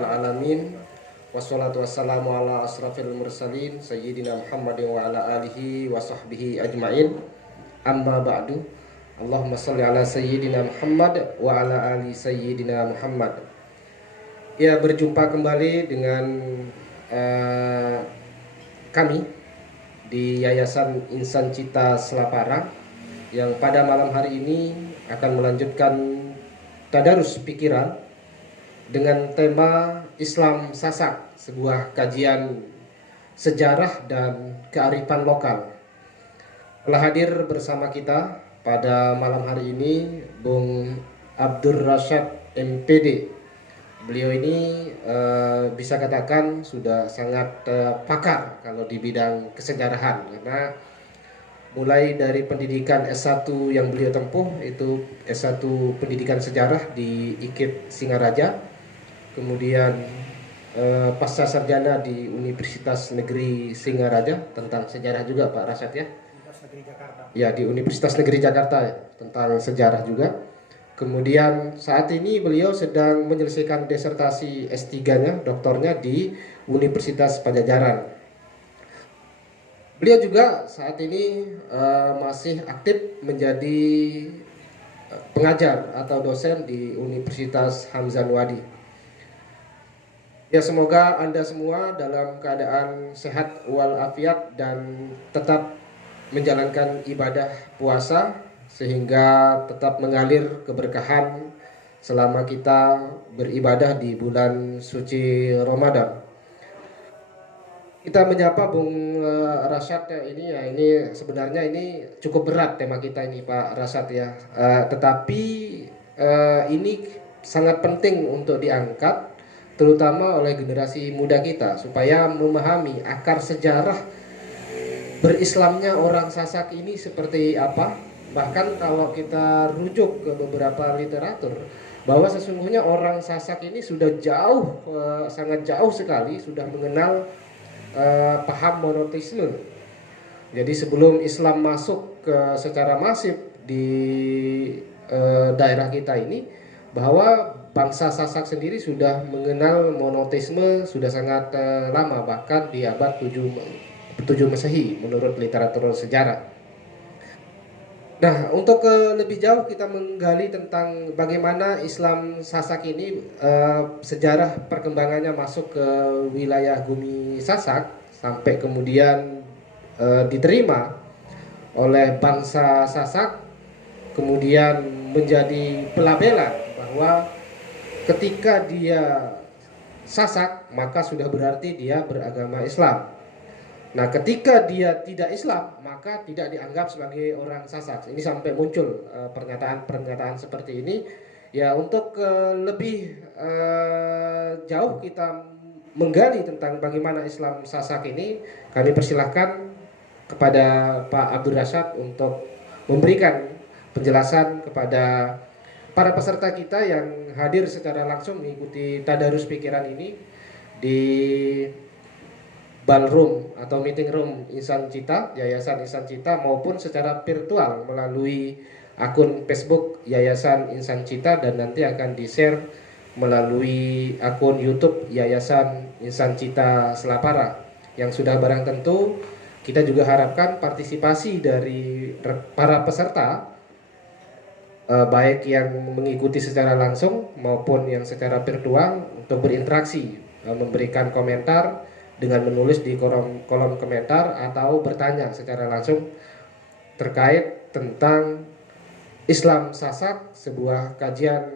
Alamin wassalatu wassalamu ala asrafil mursalin sayyidina Muhammadin wa ala alihi wa sahbihi ajmain, amma ba'du. Allahumma salli ala sayyidina Muhammad wa ala ali sayyidina Muhammad. Ya, berjumpa kembali dengan kami di Yayasan Insan Cita Selapara yang pada malam hari ini akan melanjutkan tadarus pikiran dengan tema Islam Sasak, sebuah kajian sejarah dan kearifan lokal. Telah hadir bersama kita pada malam hari ini Bung Abdur Rasyad MPD. Beliau ini bisa katakan sudah sangat pakar kalau di bidang kesejarahan, karena mulai dari pendidikan S1 yang beliau tempuh, itu S1 pendidikan sejarah di IKIP Singaraja, kemudian pasca sarjana di Universitas Negeri Singaraja tentang sejarah juga Pak Rasyad ya. Ya, di Universitas Negeri Jakarta ya, tentang sejarah juga. Kemudian saat ini beliau sedang menyelesaikan disertasi S3-nya, doktornya di Universitas Pajajaran. Beliau juga saat ini masih aktif menjadi pengajar atau dosen di Universitas Hamzah Wadi. Ya, semoga Anda semua dalam keadaan sehat walafiat dan tetap menjalankan ibadah puasa sehingga tetap mengalir keberkahan selama kita beribadah di bulan suci Ramadan. Kita menyapa Bung Rasyad ya, ini sebenarnya ini cukup berat tema kita ini Pak Rasyad ya. Tetapi ini sangat penting untuk diangkat, terutama oleh generasi muda kita, supaya memahami akar sejarah berislamnya orang Sasak ini seperti apa. Bahkan kalau kita rujuk ke beberapa literatur, bahwa sesungguhnya orang Sasak ini sudah jauh, sangat jauh sekali sudah mengenal paham monoteisme. Jadi sebelum Islam masuk secara masif di daerah kita ini, bahwa bangsa Sasak sendiri sudah mengenal monoteisme sudah sangat lama, bahkan di abad 7 Masehi menurut literatur sejarah. Nah, untuk lebih jauh kita menggali tentang bagaimana Islam Sasak ini, sejarah perkembangannya masuk ke wilayah bumi Sasak sampai kemudian diterima oleh bangsa Sasak, kemudian menjadi pelabelan bahwa ketika dia Sasak maka sudah berarti dia beragama Islam. Nah, ketika dia tidak Islam maka tidak dianggap sebagai orang Sasak. Ini sampai muncul pernyataan-pernyataan seperti ini. Ya, untuk lebih jauh kita menggali tentang bagaimana Islam Sasak ini, kami persilahkan kepada Pak Abdur Rasyad untuk memberikan penjelasan kepada para peserta kita yang hadir secara langsung mengikuti tadarus pikiran ini di ballroom atau meeting room Insan Cita, Yayasan Insan Cita, maupun secara virtual melalui akun Facebook Yayasan Insan Cita, dan nanti akan di-share melalui akun YouTube Yayasan Insan Cita Selapara. Yang sudah barang tentu kita juga harapkan partisipasi dari para peserta, baik yang mengikuti secara langsung maupun yang secara virtual, untuk berinteraksi, memberikan komentar dengan menulis di kolom komentar atau bertanya secara langsung terkait tentang Islam Sasak, sebuah kajian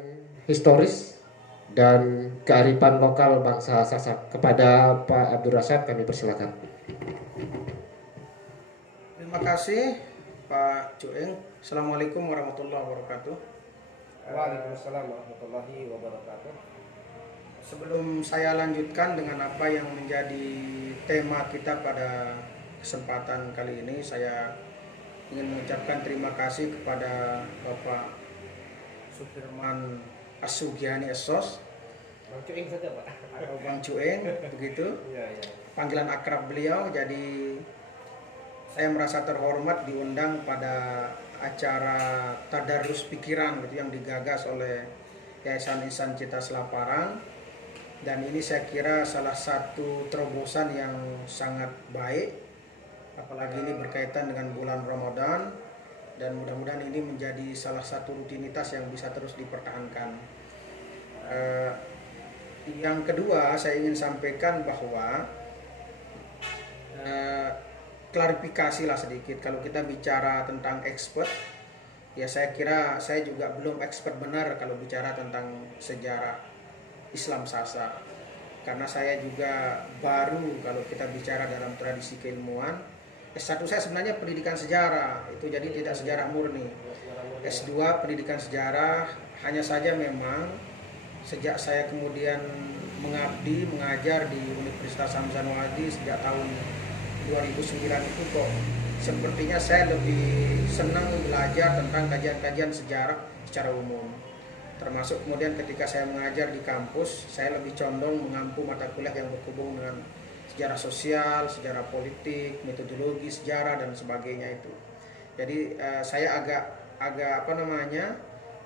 historis dan kearifan lokal bangsa Sasak. Kepada Pak Abdur Rasyad kami persilakan. Terima kasih Pak Cueng. Assalamualaikum warahmatullahi wabarakatuh. Waalaikumsalam warahmatullahi wabarakatuh. Sebelum saya lanjutkan dengan apa yang menjadi tema kita pada kesempatan kali ini, saya ingin mengucapkan terima kasih kepada Bapak Sudirman As-Sugiani Esos, Bang Cuing saja Pak, atau Bang Cueng begitu. Ya. Panggilan akrab beliau. Jadi saya merasa terhormat diundang pada acara tadarus pikiran gitu yang digagas oleh Yayasan Insan Cita Selaparang. dan ini saya kira salah satu terobosan yang sangat baik, apalagi ini berkaitan dengan bulan Ramadan, dan mudah-mudahan ini menjadi salah satu rutinitas yang bisa terus dipertahankan. Yang kedua, saya ingin sampaikan bahwa klarifikasi lah sedikit. Kalau kita bicara tentang expert, ya saya kira saya juga belum expert benar kalau bicara tentang sejarah Islam Sasa, karena saya juga baru kalau kita bicara dalam tradisi keilmuan. S1 saya sebenarnya pendidikan sejarah, itu jadi tidak sejarah murni. S2 pendidikan sejarah, hanya saja memang sejak saya kemudian mengabdi, mengajar di Universitas Hamzah Wadi sejak tahun 2009 itu kok sepertinya saya lebih senang belajar tentang kajian-kajian sejarah secara umum. Termasuk kemudian ketika saya mengajar di kampus, saya lebih condong mengampu mata kuliah yang berhubungan dengan sejarah sosial, sejarah politik, metodologi sejarah dan sebagainya itu. Jadi saya agak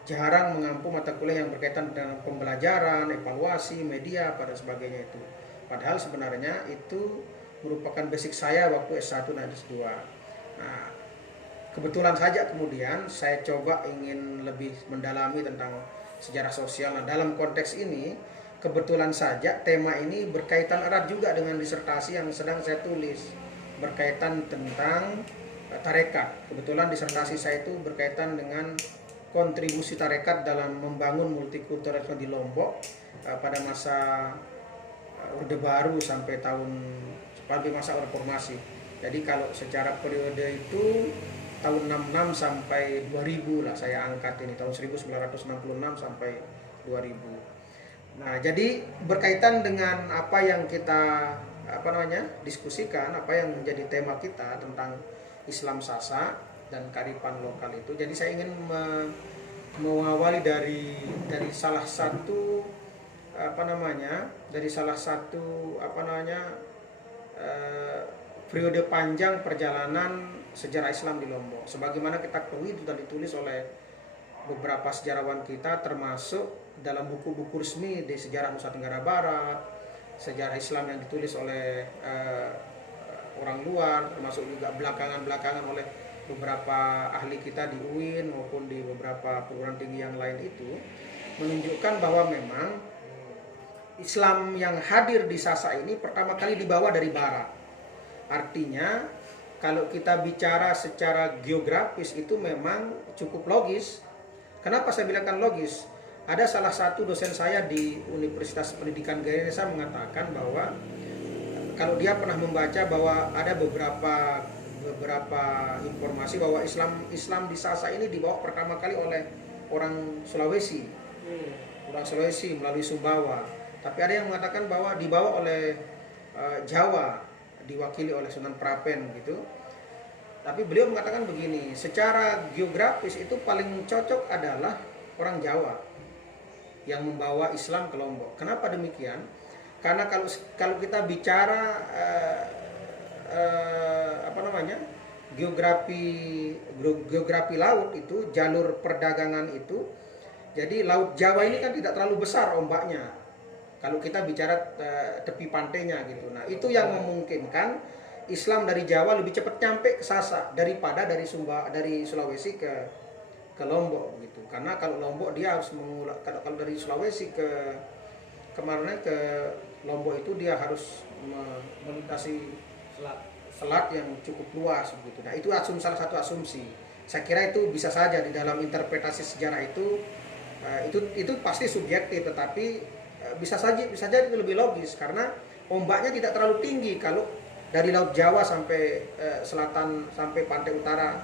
jarang mengampu mata kuliah yang berkaitan dengan pembelajaran, evaluasi, media, pada sebagainya itu. Padahal sebenarnya itu merupakan basic saya waktu S1 dan S2. Nah, kebetulan saja kemudian saya coba ingin lebih mendalami tentang sejarah sosial. Nah, dalam konteks ini kebetulan saja tema ini berkaitan erat juga dengan disertasi yang sedang saya tulis berkaitan tentang tarekat. Kebetulan disertasi saya itu berkaitan dengan kontribusi tarekat dalam membangun multikulturalisme di Lombok pada masa Orde Baru sampai masa reformasi. Jadi kalau secara periode itu tahun 66 sampai 2000 lah saya angkat ini, tahun 1966 sampai 2000. Nah, jadi berkaitan dengan apa yang kita diskusikan, apa yang menjadi tema kita tentang Islam Sasa dan kearifan lokal itu. Jadi saya ingin mengawali dari salah satu periode panjang perjalanan sejarah Islam di Lombok. Sebagaimana kita ketahui itu sudah ditulis oleh beberapa sejarawan kita, termasuk dalam buku-buku resmi di sejarah Nusa Tenggara Barat, sejarah Islam yang ditulis oleh orang luar, termasuk juga belakangan oleh beberapa ahli kita di UIN maupun di beberapa perguruan tinggi yang lain, itu menunjukkan bahwa memang Islam yang hadir di Sasa ini pertama kali dibawa dari barat. Artinya kalau kita bicara secara geografis itu memang cukup logis. Kenapa saya bilangkan logis? Ada salah satu dosen saya di Universitas Pendidikan Gaya Indonesia mengatakan bahwa kalau dia pernah membaca bahwa ada beberapa informasi bahwa Islam di Sasa ini dibawa pertama kali oleh orang Sulawesi melalui Sumbawa. Tapi ada yang mengatakan bahwa dibawa oleh Jawa, diwakili oleh Sunan Prapen gitu. Tapi beliau mengatakan begini, secara geografis itu paling cocok adalah orang Jawa yang membawa Islam ke Lombok. Kenapa demikian? Karena kalau kita bicara geografi laut itu, jalur perdagangan itu, jadi laut Jawa ini kan tidak terlalu besar ombaknya kalau kita bicara tepi pantainya gitu. Nah, itu yang memungkinkan Islam dari Jawa lebih cepat nyampe ke Sasa daripada dari Sulawesi ke Lombok gitu. Karena kalau Lombok dia harus kalau dari Sulawesi ke Lombok itu dia harus melintasi selat yang cukup luas begitu. Nah, itu salah satu asumsi. Saya kira itu bisa saja di dalam interpretasi sejarah itu pasti subjektif, tetapi bisa saja itu lebih logis karena ombaknya tidak terlalu tinggi kalau dari Laut Jawa sampai selatan sampai pantai utara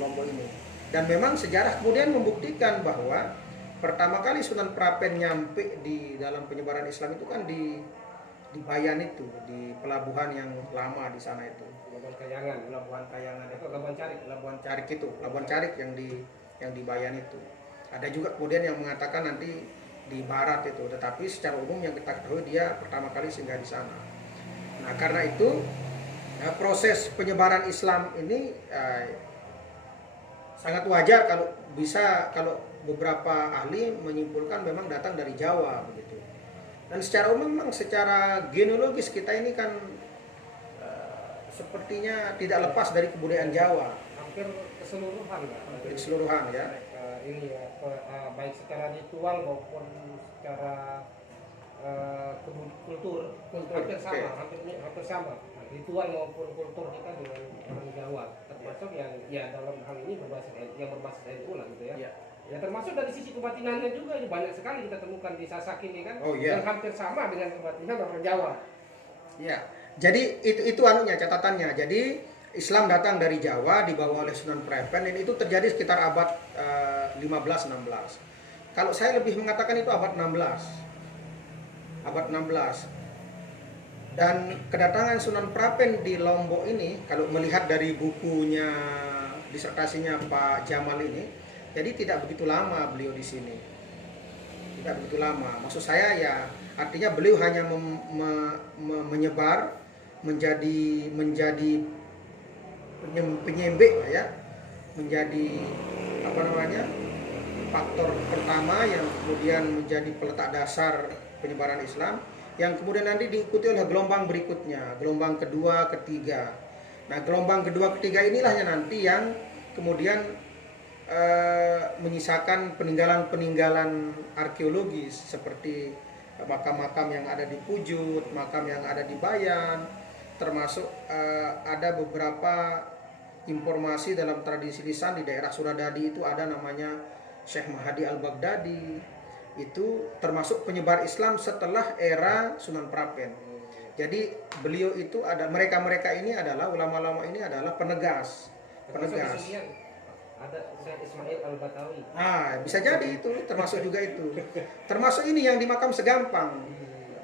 Lombok ini. Dan memang sejarah kemudian membuktikan bahwa pertama kali Sunan Prapen nyampe di dalam penyebaran Islam itu kan di Bayan itu, di pelabuhan yang lama di sana itu. Pelabuhan Kayangan itu Labuan Carik yang di Bayan itu. Ada juga kemudian yang mengatakan nanti di barat itu, tetapi secara umum yang kita ketahui dia pertama kali singgah di sana. Nah, karena itu proses penyebaran Islam ini sangat wajar kalau beberapa ahli menyimpulkan memang datang dari Jawa begitu. Dan secara umum memang secara genealogis kita ini kan sepertinya tidak lepas dari kebudayaan Jawa. Hampir keseluruhan lah. Hampir keseluruhan ya. Ini ya, baik secara ritual maupun secara kultur hampir sama, Oke. hampir sama. Nah, ritual maupun kultur kita dengan orang Jawa, termasuk yang ya dalam hal ini berbasis NU lah gitu ya. Iya. Ya termasuk dari sisi kebatinannya juga ini banyak sekali kita temukan di Sasak ini kan, Oh, iya. yang hampir sama dengan kebatinan orang Jawa. Ya. Jadi itu anunya catatannya. Jadi Islam datang dari Jawa dibawa oleh Sunan Prepen dan itu terjadi sekitar abad 15-16. Kalau saya lebih mengatakan itu abad 16. Abad 16. Dan kedatangan Sunan Prapen di Lombok ini, kalau melihat dari bukunya, disertasinya Pak Jamal ini, jadi tidak begitu lama beliau di sini. Tidak begitu lama. Maksud saya ya, artinya beliau hanya menyebar menjadi penyembek ya, menjadi apa namanya, faktor pertama yang kemudian menjadi peletak dasar penyebaran Islam, yang kemudian nanti diikuti oleh gelombang berikutnya, gelombang kedua, ketiga. Nah, gelombang kedua, ketiga inilah yang nanti yang kemudian menyisakan peninggalan-peninggalan arkeologis seperti makam-makam yang ada di Pujut, makam yang ada di Bayan, termasuk ada beberapa informasi dalam tradisi lisan di daerah Suradadi itu ada namanya Syekh Mahdi Al-Baghdadi, itu termasuk penyebar Islam setelah era Sunan Prapen. Jadi beliau itu ada, mereka ini adalah ulama-ulama ini adalah penegas. Ada Syekh Ismail Al-Batawi. Bisa jadi itu termasuk juga itu. Termasuk ini yang di makam Segampang.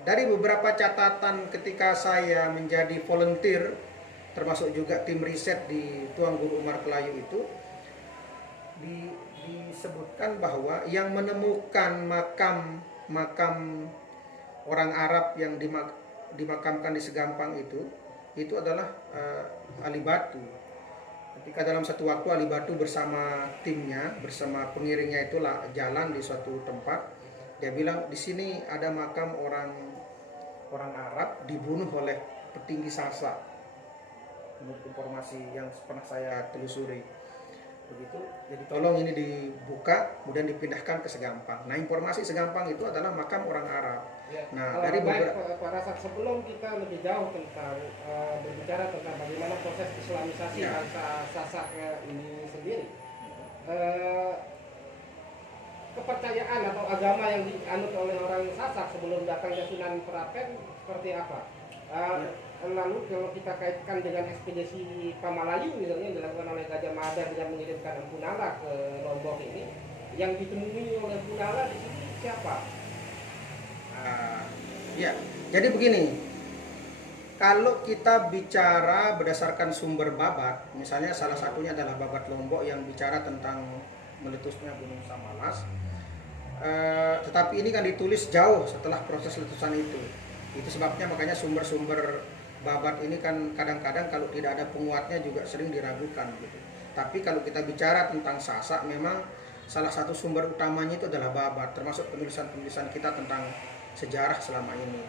Dari beberapa catatan ketika saya menjadi volunteer, termasuk juga tim riset di Tuan Guru Umar Kelayu itu, disebutkan bahwa yang menemukan makam orang Arab yang dimakamkan di Segampang itu adalah Ali Batu. Ketika dalam satu waktu Ali Batu bersama timnya, bersama pengiringnya itulah jalan di suatu tempat, dia bilang di sini ada makam orang Arab dibunuh oleh petinggi Sasak. Menurut informasi yang pernah saya telusuri begitu. Jadi tolong ini dibuka, kemudian dipindahkan ke Segampang. Nah, informasi Segampang itu adalah makam orang Arab. Ya, Nah, dari beberapa pada saat sebelum kita lebih jauh tentang berbicara tentang bagaimana proses Islamisasi Ya. bangsa Sasak ini sendiri, kepercayaan atau agama yang dianut oleh orang Sasak sebelum datangnya Sunan Prapen seperti apa? Lalu kalau kita kaitkan dengan ekspedisi Pamalayu misalnya yang dilakukan oleh Gajah Mada dengan mengirimkan Empu Nala ke Lombok ini, yang ditemui oleh Empu Nala di sini siapa? Ya, jadi begini, kalau kita bicara berdasarkan sumber Babat, misalnya salah satunya adalah Babat Lombok yang bicara tentang meletusnya Gunung Samalas, tetapi ini kan ditulis jauh setelah proses letusan itu. Itu sebabnya makanya sumber-sumber Babat ini kan kadang-kadang kalau tidak ada penguatnya juga sering diragukan gitu. Tapi kalau kita bicara tentang Sasak, memang salah satu sumber utamanya itu adalah Babat, termasuk penulisan-penulisan kita tentang sejarah selama ini.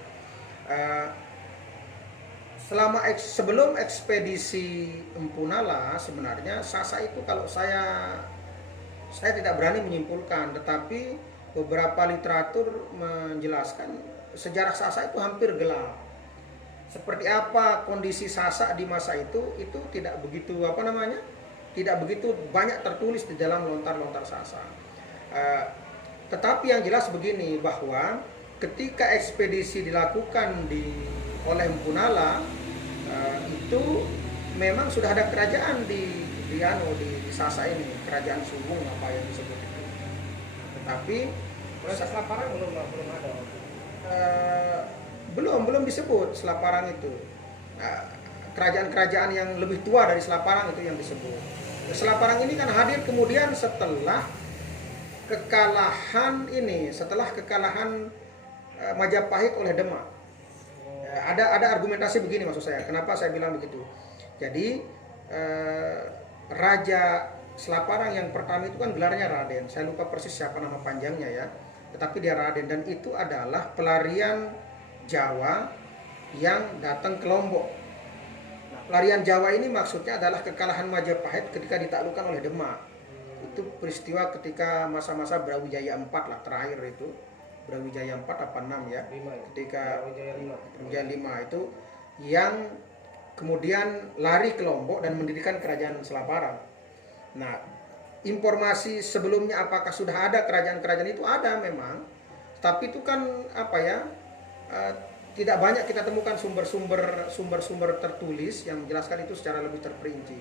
Sebelum ekspedisi Empu Nala, sebenarnya Sasak itu kalau saya tidak berani menyimpulkan, tetapi beberapa literatur menjelaskan sejarah Sasak itu hampir gelap. Seperti apa kondisi Sasak di masa itu tidak begitu tidak begitu banyak tertulis di dalam lontar-lontar Sasak. Tetapi yang jelas begini, bahwa ketika ekspedisi dilakukan oleh Empu Nala, itu memang sudah ada kerajaan di Sasak ini, kerajaan Sumung apa yang disebut itu. Tetapi Selaparang belum ada. Belum disebut Selaparang itu. Kerajaan-kerajaan yang lebih tua dari Selaparang itu yang disebut. Selaparang ini kan hadir kemudian setelah kekalahan Majapahit oleh Demak. Ada argumentasi begini maksud saya. Kenapa saya bilang begitu? Jadi Raja Selaparang yang pertama itu kan gelarnya Raden. Saya lupa persis siapa nama panjangnya ya. tetapi dia Raden, dan itu adalah pelarian Jawa yang datang ke Lombok. Nah, pelarian Jawa ini maksudnya adalah kekalahan Majapahit ketika ditaklukkan oleh Demak. Itu peristiwa ketika masa-masa Brawijaya 4 lah, terakhir itu Brawijaya 4 apa 6 ya, 5 ya. ketika Brawijaya 5. Brawijaya 5 itu yang kemudian lari ke Lombok dan mendirikan kerajaan Selaparan. Nah, informasi sebelumnya apakah sudah ada kerajaan-kerajaan itu, ada memang, tapi itu kan apa ya, tidak banyak kita temukan sumber-sumber tertulis yang menjelaskan itu secara lebih terperinci.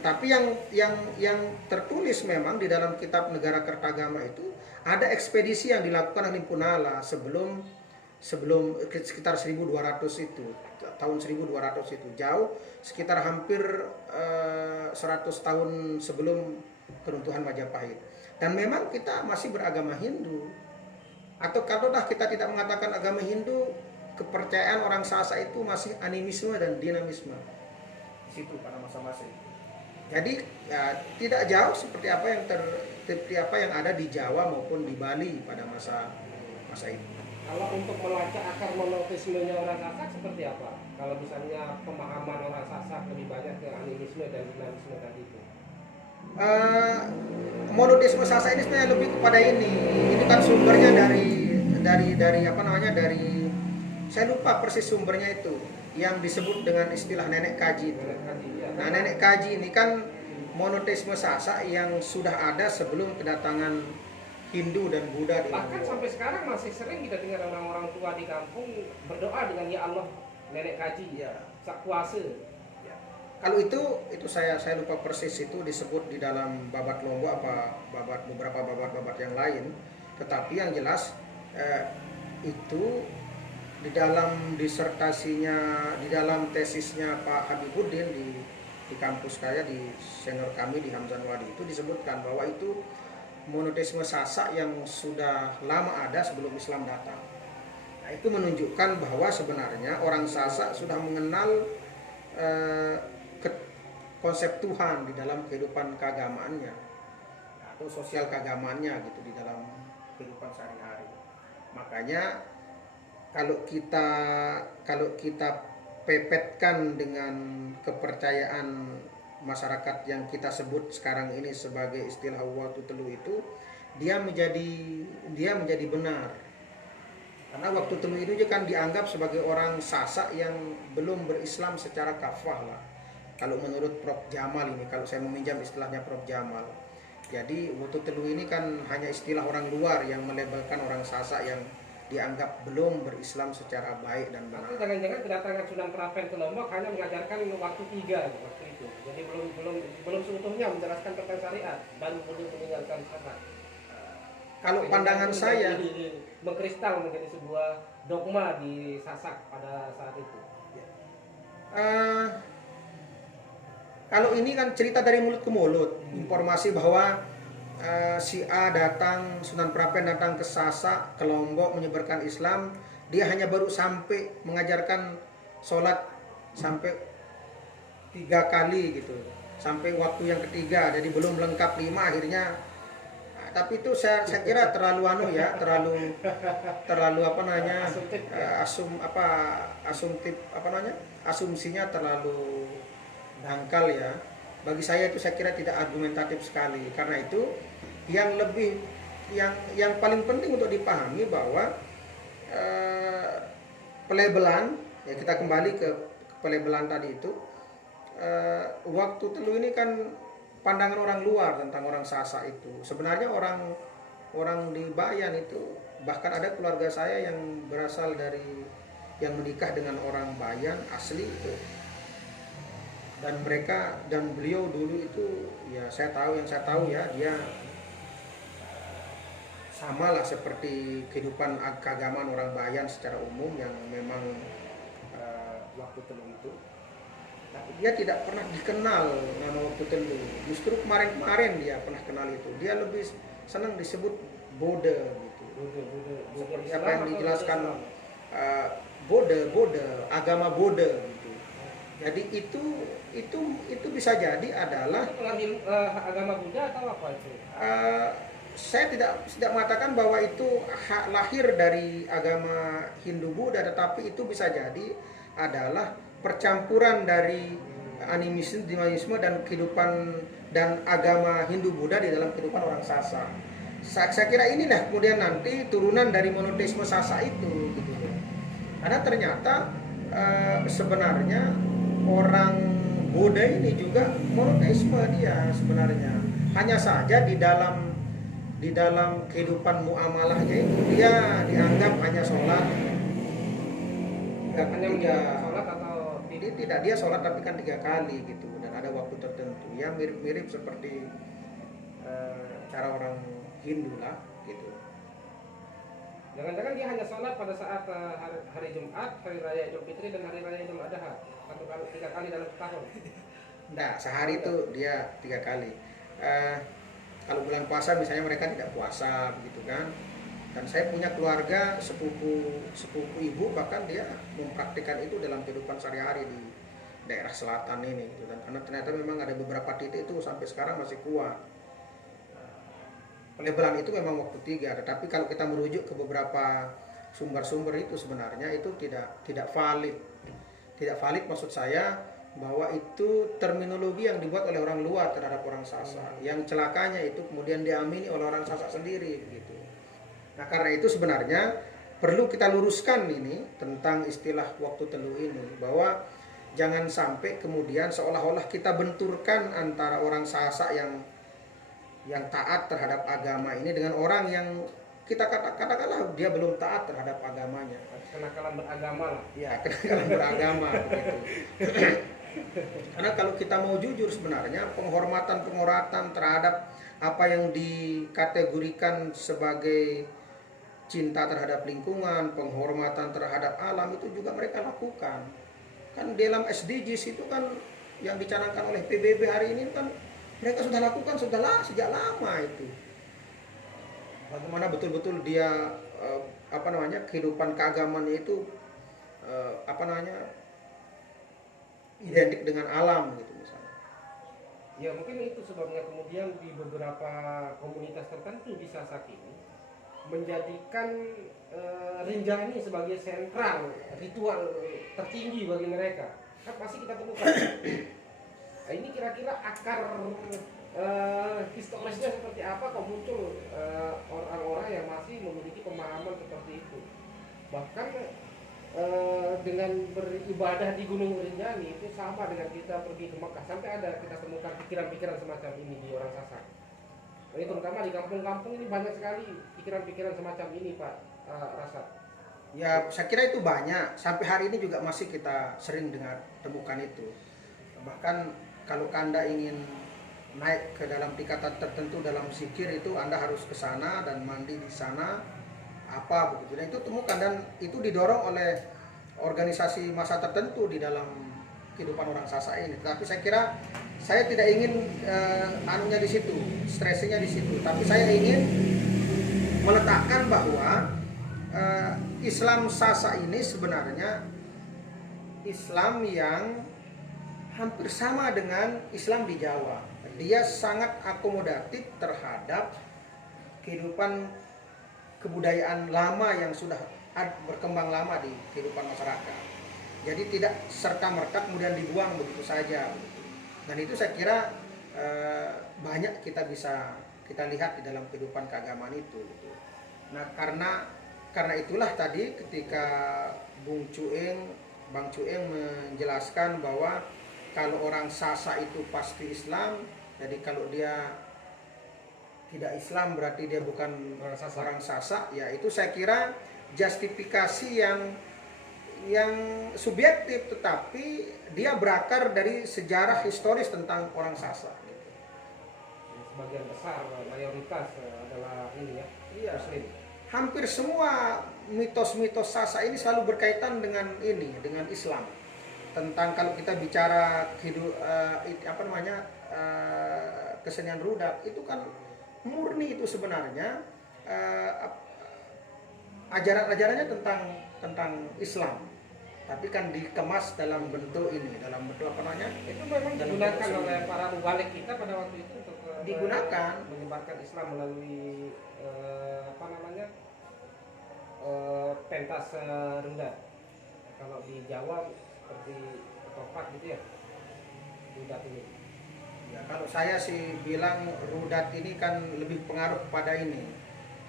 Tetapi yang tertulis memang di dalam kitab Negara Kertagama itu ada ekspedisi yang dilakukan oleh Punala sebelum sekitar 1200 itu, tahun 1200 itu, jauh sekitar hampir 100 tahun sebelum keruntuhan Majapahit. Dan memang kita masih beragama Hindu. Atau kalau kita tidak mengatakan agama Hindu, kepercayaan orang Sasak itu masih animisme dan dinamisme di situ pada masa-masa itu. Jadi ya, tidak jauh seperti apa yang ada di Jawa maupun di Bali pada masa itu. Kalau untuk melacak akar monoteismenya orang Sasak seperti apa? Kalau misalnya pemahaman orang Sasak lebih banyak ke animisme dan dinamisme tadi itu. Monoteisme Sasak ini sebenarnya lebih kepada ini kan sumbernya dari apa namanya, dari, saya lupa persis sumbernya itu, yang disebut dengan istilah nenek kaji itu. Nah, nenek kaji ini kan monoteisme Sasak yang sudah ada sebelum kedatangan Hindu dan Buddha di Bahkan Lombok. sampai sekarang masih sering kita dengar orang-orang tua di kampung berdoa dengan ya Allah nenek kaji, Ya. sak kuasa. Kalau itu saya lupa persis itu disebut di dalam babat Lombok apa beberapa babat yang lain. Tetapi yang jelas itu di dalam disertasinya, di dalam tesisnya Pak Habibuddin di kampus saya, di senior kami di Hamzan Wadi, itu disebutkan bahwa itu monoteisme Sasak yang sudah lama ada sebelum Islam datang. Nah, itu menunjukkan bahwa sebenarnya orang Sasak sudah mengenal konsep Tuhan di dalam kehidupan keagamaannya atau sosial keagamaannya gitu di dalam kehidupan sehari-hari. Makanya kalau kita pepetkan dengan kepercayaan masyarakat yang kita sebut sekarang ini sebagai istilah Watu Telu itu, dia menjadi benar. Karena Waktu Telu itu kan dianggap sebagai orang Sasak yang belum berislam secara kafah lah. Kalau menurut Prof. Jamal ini, kalau saya meminjam istilahnya Prof. Jamal. Jadi Waktu Telu ini kan hanya istilah orang luar yang melabelkan orang Sasak yang dianggap belum berislam secara baik dan benar. Tapi jangan-jangan kedatangan Sunan Prapen ke Lombok hanya mengajarkan waktu 3 waktu itu. Jadi belum seutuhnya menjelaskan tentang syariat dan belum meninggalkan Sasak. Kalau pandangan saya mengkristal menjadi sebuah dogma di Sasak pada saat itu. Kalau ini kan cerita dari mulut ke mulut, informasi bahwa si A datang, Sunan Prapen datang ke Sasak, ke Lombok menyebarkan Islam, dia hanya baru sampai mengajarkan sholat sampai 3 kali gitu, sampai waktu yang ketiga, jadi belum lengkap 5 akhirnya. Tapi itu saya kira terlalu apa namanya, asumsinya terlalu dangkal ya. Bagi saya itu saya kira tidak argumentatif sekali. Karena itu yang paling penting untuk dipahami bahwa pelabelan, ya kita kembali ke pelabelan tadi itu, Waktu Telu ini kan pandangan orang luar tentang orang Sasak itu. Sebenarnya orang di Bayan itu, bahkan ada keluarga saya yang berasal dari, yang menikah dengan orang Bayan asli itu. Dan beliau dulu itu ya saya tahu ya dia sama lah seperti kehidupan keagamaan orang Bayan secara umum yang memang Waktu Telu itu. Tapi dia tidak pernah dikenal nama Waktu Telu. Justru kemarin dia pernah kenal itu. Dia lebih senang disebut Bode gitu. Seperti apa yang dijelaskan Bode, agama Bode gitu. Jadi itu bisa jadi adalah Itu agama Buddha atau apa itu? saya tidak mengatakan bahwa itu lahir dari agama Hindu Buddha, tetapi itu bisa jadi adalah percampuran dari animisme dan kehidupan dan agama Hindu Buddha di dalam kehidupan orang Sasak. Saya kira inilah kemudian nanti turunan dari monoteisme Sasak itu, gitu. Karena ternyata sebenarnya orang Buddha ini juga monoteisme dia sebenarnya. Hanya saja di dalam kehidupan muamalahnya itu dia dianggap hanya sholat, hanya menjalankan sholat atau tidak dia sholat tapi kan 3 kali gitu, dan ada waktu tertentu yang mirip-mirip seperti cara orang Hindu lah gitu. jangan-jangan dia hanya sholat pada saat hari Jumat, hari raya Idul Fitri dan hari raya Idul Adha, 3 kali dalam setahun. Nah, sehari itu dia 3 kali. Kalau bulan puasa misalnya mereka tidak puasa begitu kan. Dan saya punya keluarga sepupu ibu, bahkan dia mempraktikkan itu dalam kehidupan sehari-hari di daerah selatan ini gitu kan. Karena ternyata memang ada beberapa titik itu sampai sekarang masih kuat. Pelabelan itu memang waktu 3, tetapi kalau kita merujuk ke beberapa sumber-sumber itu sebenarnya itu tidak valid. Tidak valid maksud saya bahwa itu terminologi yang dibuat oleh orang luar terhadap orang Sasak. Yang celakanya itu kemudian diamini oleh orang Sasak sendiri begitu. Nah, karena itu sebenarnya perlu kita luruskan ini tentang istilah waktu telu ini, bahwa jangan sampai kemudian seolah-olah kita benturkan antara orang Sasak yang taat terhadap agama ini dengan orang yang kita katakanlah dia belum taat terhadap agamanya. Kenakalan beragama lah. Ya, kenakalan beragama begitu. Karena kalau kita mau jujur sebenarnya penghormatan terhadap apa yang dikategorikan sebagai cinta terhadap lingkungan, penghormatan terhadap alam itu juga mereka lakukan. Kan dalam SDGs itu kan yang dicanangkan oleh PBB hari ini kan mereka sudah lakukan sejak lama itu. Bagaimana betul-betul dia kehidupan keagamaan itu identik dengan alam gitu misalnya. Ya mungkin itu sebabnya kemudian di beberapa komunitas tertentu di Sasak ini menjadikan Rinjani sebagai sentral ritual tertinggi bagi mereka. Kan pasti kita temukan. Nah, ini kira-kira akar historisnya seperti apa kok muncul orang-orang yang masih memiliki pemahaman seperti itu. Bahkan dengan beribadah di Gunung Rinjani itu sama dengan kita pergi ke Mekah. Sampai ada kita temukan pikiran-pikiran semacam ini di orang Sasak. Ini terutama di kampung-kampung ini banyak sekali pikiran-pikiran semacam ini, Pak Rasa. Ya, saya kira itu banyak. Sampai hari ini juga masih kita sering temukan itu. Bahkan kalau Anda ingin naik ke dalam tingkatan tertentu dalam zikir itu Anda harus ke sana dan mandi di sana apa begitu. Dan itu temukan, dan itu didorong oleh organisasi massa tertentu di dalam kehidupan orang Sasak ini. Tapi saya kira saya tidak ingin anunya di situ, stressingnya di situ. Tapi saya ingin meletakkan bahwa Islam Sasak ini sebenarnya Islam yang hampir sama dengan Islam di Jawa. Dia sangat akomodatif terhadap kehidupan kebudayaan lama yang sudah berkembang lama di kehidupan masyarakat. Jadi tidak serta-merta kemudian dibuang begitu saja. Dan itu saya kira banyak kita lihat di dalam kehidupan keagamaan itu. Nah, karena itulah tadi ketika Bang Cueng menjelaskan bahwa kalau orang Sasak itu pasti Islam, jadi kalau dia tidak Islam berarti dia bukan orang Sasak. Ya itu saya kira justifikasi yang subjektif, tetapi dia berakar dari sejarah historis tentang orang Sasak. Sebagian besar mayoritas adalah ini ya, Muslim. Hampir semua mitos-mitos Sasak ini selalu berkaitan dengan Islam. Tentang kalau kita bicara kesenian rudat itu kan murni itu sebenarnya ajaran-ajarannya tentang Islam, tapi kan dikemas dalam bentuk itu memang digunakan oleh para mubalik kita pada waktu itu untuk digunakan. menyebarkan Islam melalui apa namanya pentas rudat. Kalau di Jawa seperti ketoprak gitu ya, rudat ini. Ya, kalau saya sih bilang rudat ini kan lebih pengaruh pada ini,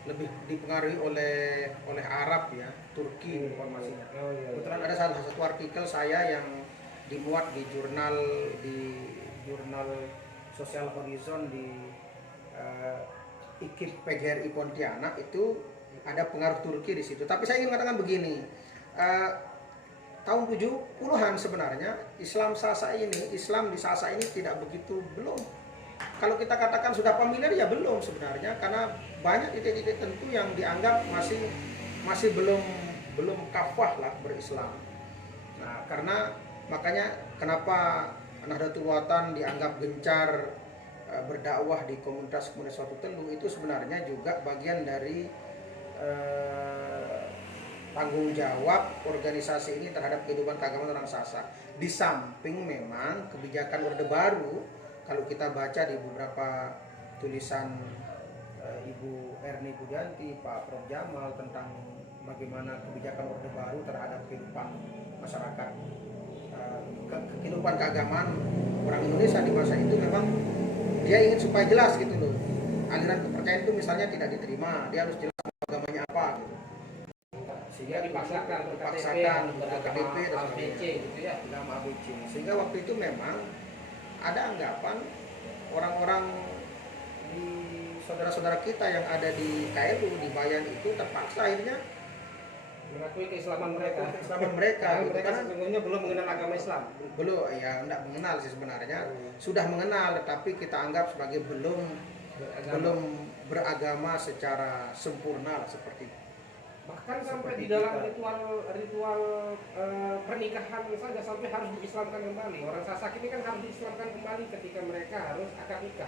lebih dipengaruhi oleh Arab ya, Turki informasinya. Oh, iya, iya. Kebetulan ada salah satu artikel saya yang dimuat di jurnal Sosial Horizon di IKIP PGRI Pontianak, itu ada pengaruh Turki di situ. Tapi saya ingin mengatakan begini, tahun 70-an sebenarnya Islam di Sasa ini tidak begitu, belum. Kalau kita katakan sudah familiar ya belum sebenarnya, karena banyak titik-titik tentu yang dianggap masih belum kafah lah berislam. Nah, karena makanya kenapa Nahdlatul Watan dianggap gencar berdakwah di komunitas suatu telu, itu sebenarnya juga bagian dari tanggung jawab organisasi ini terhadap kehidupan keagamaan orang Sasak. Di samping memang kebijakan Orde Baru, kalau kita baca di beberapa tulisan Ibu Erni Pujanti, Pak Prof Jamal tentang bagaimana kebijakan Orde Baru terhadap kehidupan masyarakat, kehidupan keagamaan orang Indonesia di masa itu, memang dia ingin supaya jelas gitu loh. Aliran kepercayaan itu misalnya tidak diterima, dia harus jelas agamanya apa gitu. Sehingga dipaksakan KTP dan ABC gitu ya, nama ABC. Sehingga waktu itu memang ada anggapan orang-orang di saudara-saudara kita yang ada di KLU, di Bayan itu terpaksa akhirnya mengakui keislaman mereka. Gitu. Mereka sesungguhnya belum mengenal agama Islam. Belum, ya enggak mengenal sih sebenarnya. Sudah mengenal, tetapi kita anggap sebagai belum beragama secara sempurna lah, seperti itu. Bahkan sampai di dalam ritual pernikahan saja sampai harus diislamkan kembali. Orang Sasak ini kan harus diislamkan kembali ketika mereka harus akad nikah.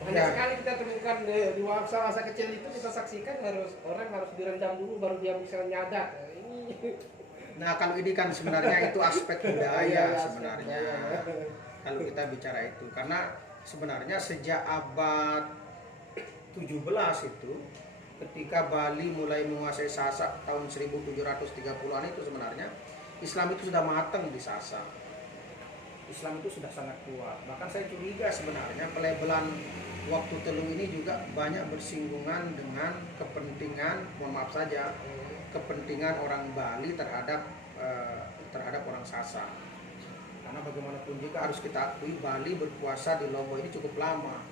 Banyak sekali kita temukan di masa kecil itu, kita saksikan orang harus direndam dulu baru dia bisa nyadar. Nah, kalau ini kan sebenarnya itu aspek budaya sebenarnya. Kalau kita bicara itu, karena sebenarnya sejak abad 17 itu, ketika Bali mulai menguasai Sasak tahun 1730-an itu, sebenarnya Islam itu sudah matang di Sasak. Islam itu sudah sangat kuat. Bahkan saya curiga sebenarnya pelabelan waktu telu ini juga banyak bersinggungan dengan kepentingan, mohon maaf saja, kepentingan orang Bali terhadap orang Sasak. Karena bagaimanapun juga harus kita akui, Bali berkuasa di Lombok ini cukup lama.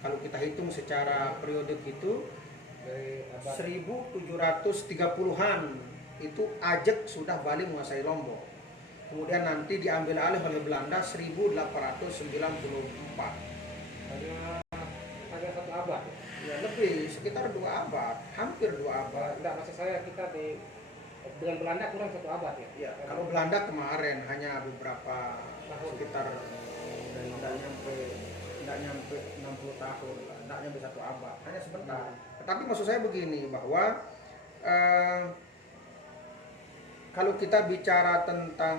Kalau kita hitung secara periode itu 1730-an itu Ajek sudah Bali menguasai Lombok. Kemudian nanti diambil alih oleh Belanda 1894. Hanya satu abad. Ya, lebih, sekitar 2 abad, hampir 2 abad. Enggak, maksud saya kita dengan Belanda kurang 1 abad ya. Ya, kalau Belanda kemarin hanya beberapa sekitar tidak nyampe 60 tahun, tidak nyampe 1 abad, hanya sebentar. Tapi maksud saya begini, bahwa kalau kita bicara tentang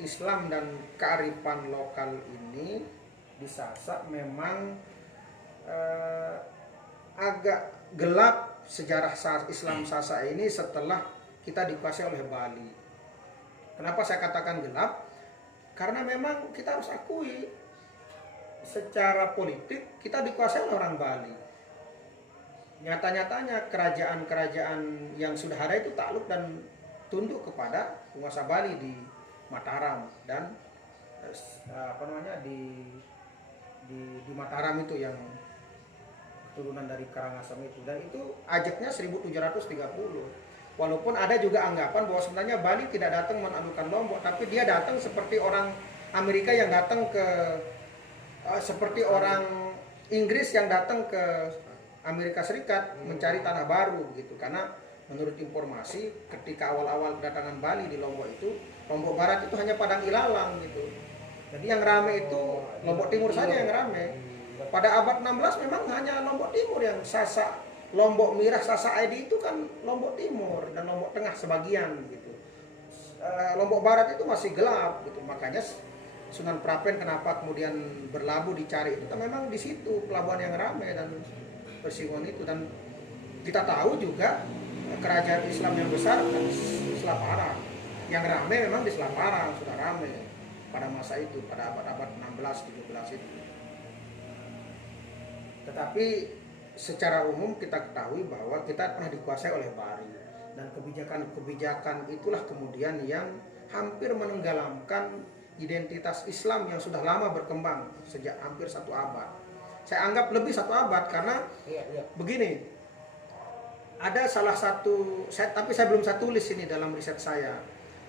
Islam dan kearifan lokal ini di Sasak, memang agak gelap sejarah Islam Sasak ini setelah kita dikuasai oleh Bali. Kenapa saya katakan gelap? Karena memang kita harus akui, secara politik kita dikuasai oleh orang Bali. Nyata-nyatanya kerajaan-kerajaan yang sudah ada itu takluk dan tunduk kepada penguasa Bali di Mataram dan di Mataram itu yang turunan dari Karangasem itu, dan itu Ajeknya 1730. Walaupun ada juga anggapan bahwa sebenarnya Bali tidak datang menaklukkan Lombok, tapi dia datang seperti orang Amerika yang datang ke seperti orang Inggris yang datang ke Amerika Serikat mencari tanah baru gitu. Karena menurut informasi ketika awal-awal kedatangan Bali di Lombok itu, Lombok Barat itu hanya padang ilalang gitu. Jadi yang ramai itu Lombok Timur saja yang ramai. Pada abad 16 memang hanya Lombok Timur yang Sasak, Lombok Mirah, Sasak ID itu kan Lombok Timur dan Lombok Tengah sebagian gitu. Lombok Barat itu masih gelap gitu. Makanya Sunan Prapen kenapa kemudian berlabuh dicari itu kan memang di situ pelabuhan yang ramai dan Persiwon itu. Dan kita tahu juga kerajaan Islam yang besar kan Selaparang. Yang ramai memang di Selaparang, sudah ramai pada masa itu, pada abad-abad 16-17 itu. Tetapi secara umum kita ketahui bahwa kita pernah dikuasai oleh Bari, dan kebijakan-kebijakan itulah kemudian yang hampir menenggelamkan identitas Islam yang sudah lama berkembang sejak hampir 1 abad. Saya anggap lebih 1 abad karena begini, ada salah satu, tapi saya belum saya tulis ini dalam riset saya.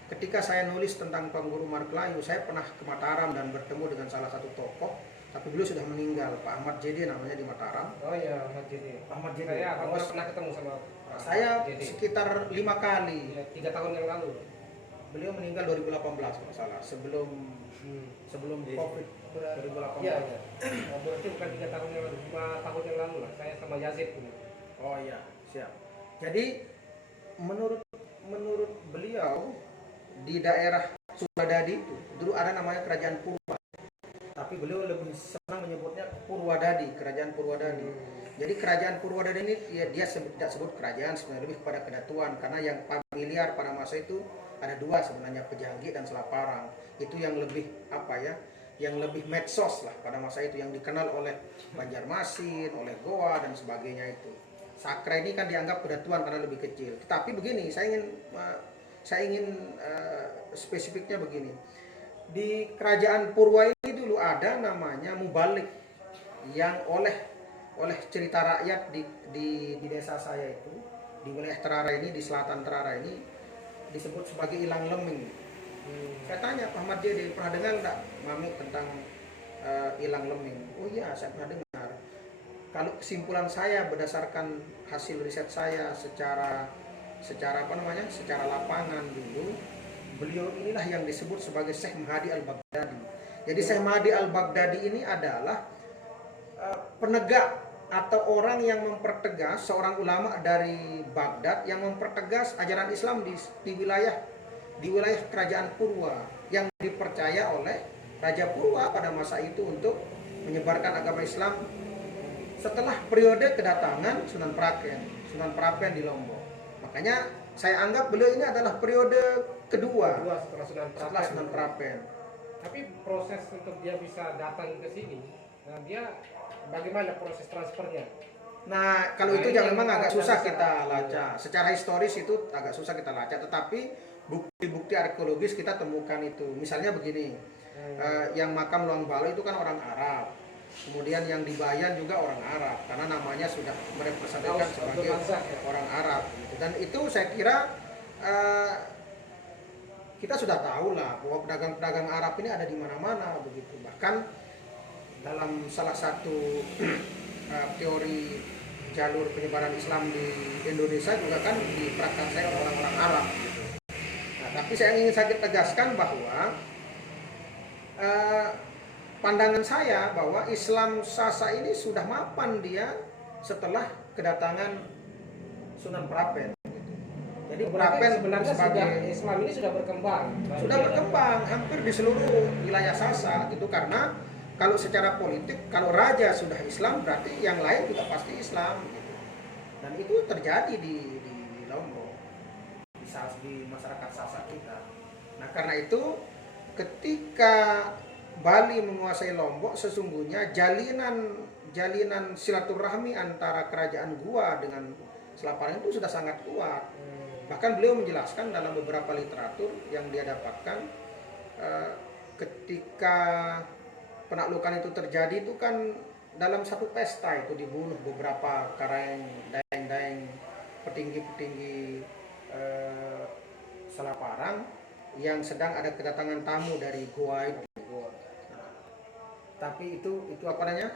Ketika saya nulis tentang Pengguru Marklayu, saya pernah ke Mataram dan bertemu dengan salah satu tokoh, tapi beliau sudah meninggal, Pak Ahmad Jede namanya di Mataram. Oh iya, Ahmad Jede. Ahmad Jede. Saya pernah ketemu sama Pak Saya Jede. sekitar 5 kali. Ya, 3 tahun yang lalu. Beliau meninggal 2018 kalau salah, sebelum Covid 2018. Iya, iya. Berarti bukan 3 tahun yang lalu, 5 tahun yang lalu lah. Saya sama Yazid ini. Oh iya, siap. Jadi menurut beliau di daerah Suradadi itu dulu ada namanya Kerajaan Purwa. Tapi beliau lebih senang menyebutnya Purwadadi, Kerajaan Purwadadi. Jadi Kerajaan Purwadadi ini dia tidak sebut kerajaan, sebenarnya lebih kepada kedatuan, karena yang familiar pada masa itu ada 2 sebenarnya, Pejanggi dan Selaparang. Itu yang lebih yang lebih medsos lah pada masa itu, yang dikenal oleh Banjarmasin, oleh Goa dan sebagainya itu. Sakra ini kan dianggap kedatuan karena lebih kecil. Tetapi begini, saya ingin spesifiknya begini. Di Kerajaan Purwa ini dulu ada namanya Mubalik, yang oleh cerita rakyat di desa saya itu, di wilayah Terara ini, di selatan Terara ini disebut sebagai Ilang Leming. Saya tanya Pak Ahmad Jede, pernah dengar enggak Mami tentang Ilang Leming? Oh iya, saya pernah dengar. Kalau kesimpulan saya berdasarkan hasil riset saya secara lapangan dulu, beliau inilah yang disebut sebagai Syekh Mahdi Al-Baghdadi. Jadi Syekh Mahdi Al-Baghdadi ini adalah penegak atau orang yang mempertegas, seorang ulama dari Baghdad yang mempertegas ajaran Islam di wilayah Kerajaan Purwa, yang dipercaya oleh Raja Purwa pada masa itu untuk menyebarkan agama Islam setelah periode kedatangan Sunan Prapen di Lombok. Makanya saya anggap beliau ini adalah periode kedua setelah Sunan Prapen. Tapi proses untuk dia bisa datang ke sini, dia bagaimana proses transfernya? Nah, kalau itu memang agak susah kita lacak. Secara historis itu agak susah kita lacak, tetapi bukti-bukti arkeologis kita temukan itu. Misalnya begini, yang makam Luang Balo itu kan orang Arab. Kemudian yang di Bayan juga orang Arab, karena namanya sudah merepresentasikan sebagai orang Arab. Dan itu saya kira kita sudah tahu lah bahwa pedagang-pedagang Arab ini ada di mana-mana begitu. Bahkan dalam salah satu teori jalur penyebaran Islam di Indonesia juga kan diprakarsai oleh orang-orang Arab. Nah, tapi saya ingin tegaskan bahwa pandangan saya bahwa Islam Sasak ini sudah mapan dia setelah kedatangan Sunan Prapen. Jadi Prapen sebenarnya sebagai Islam ini sudah berkembang. Sudah berkembang hampir di seluruh wilayah Sasak gitu, karena kalau secara politik, kalau raja sudah Islam berarti yang lain juga pasti Islam gitu. Dan itu terjadi di Lombok, di masyarakat Sasak kita. Nah, karena itu ketika Bali menguasai Lombok, sesungguhnya jalinan silaturahmi antara kerajaan Gua dengan Selaparang itu sudah sangat kuat. Bahkan beliau menjelaskan dalam beberapa literatur yang dia dapatkan, ketika penaklukan itu terjadi itu kan dalam satu pesta itu dibunuh beberapa daeng-daeng petinggi-petinggi Selaparang yang sedang ada kedatangan tamu dari Goa itu. Tapi itu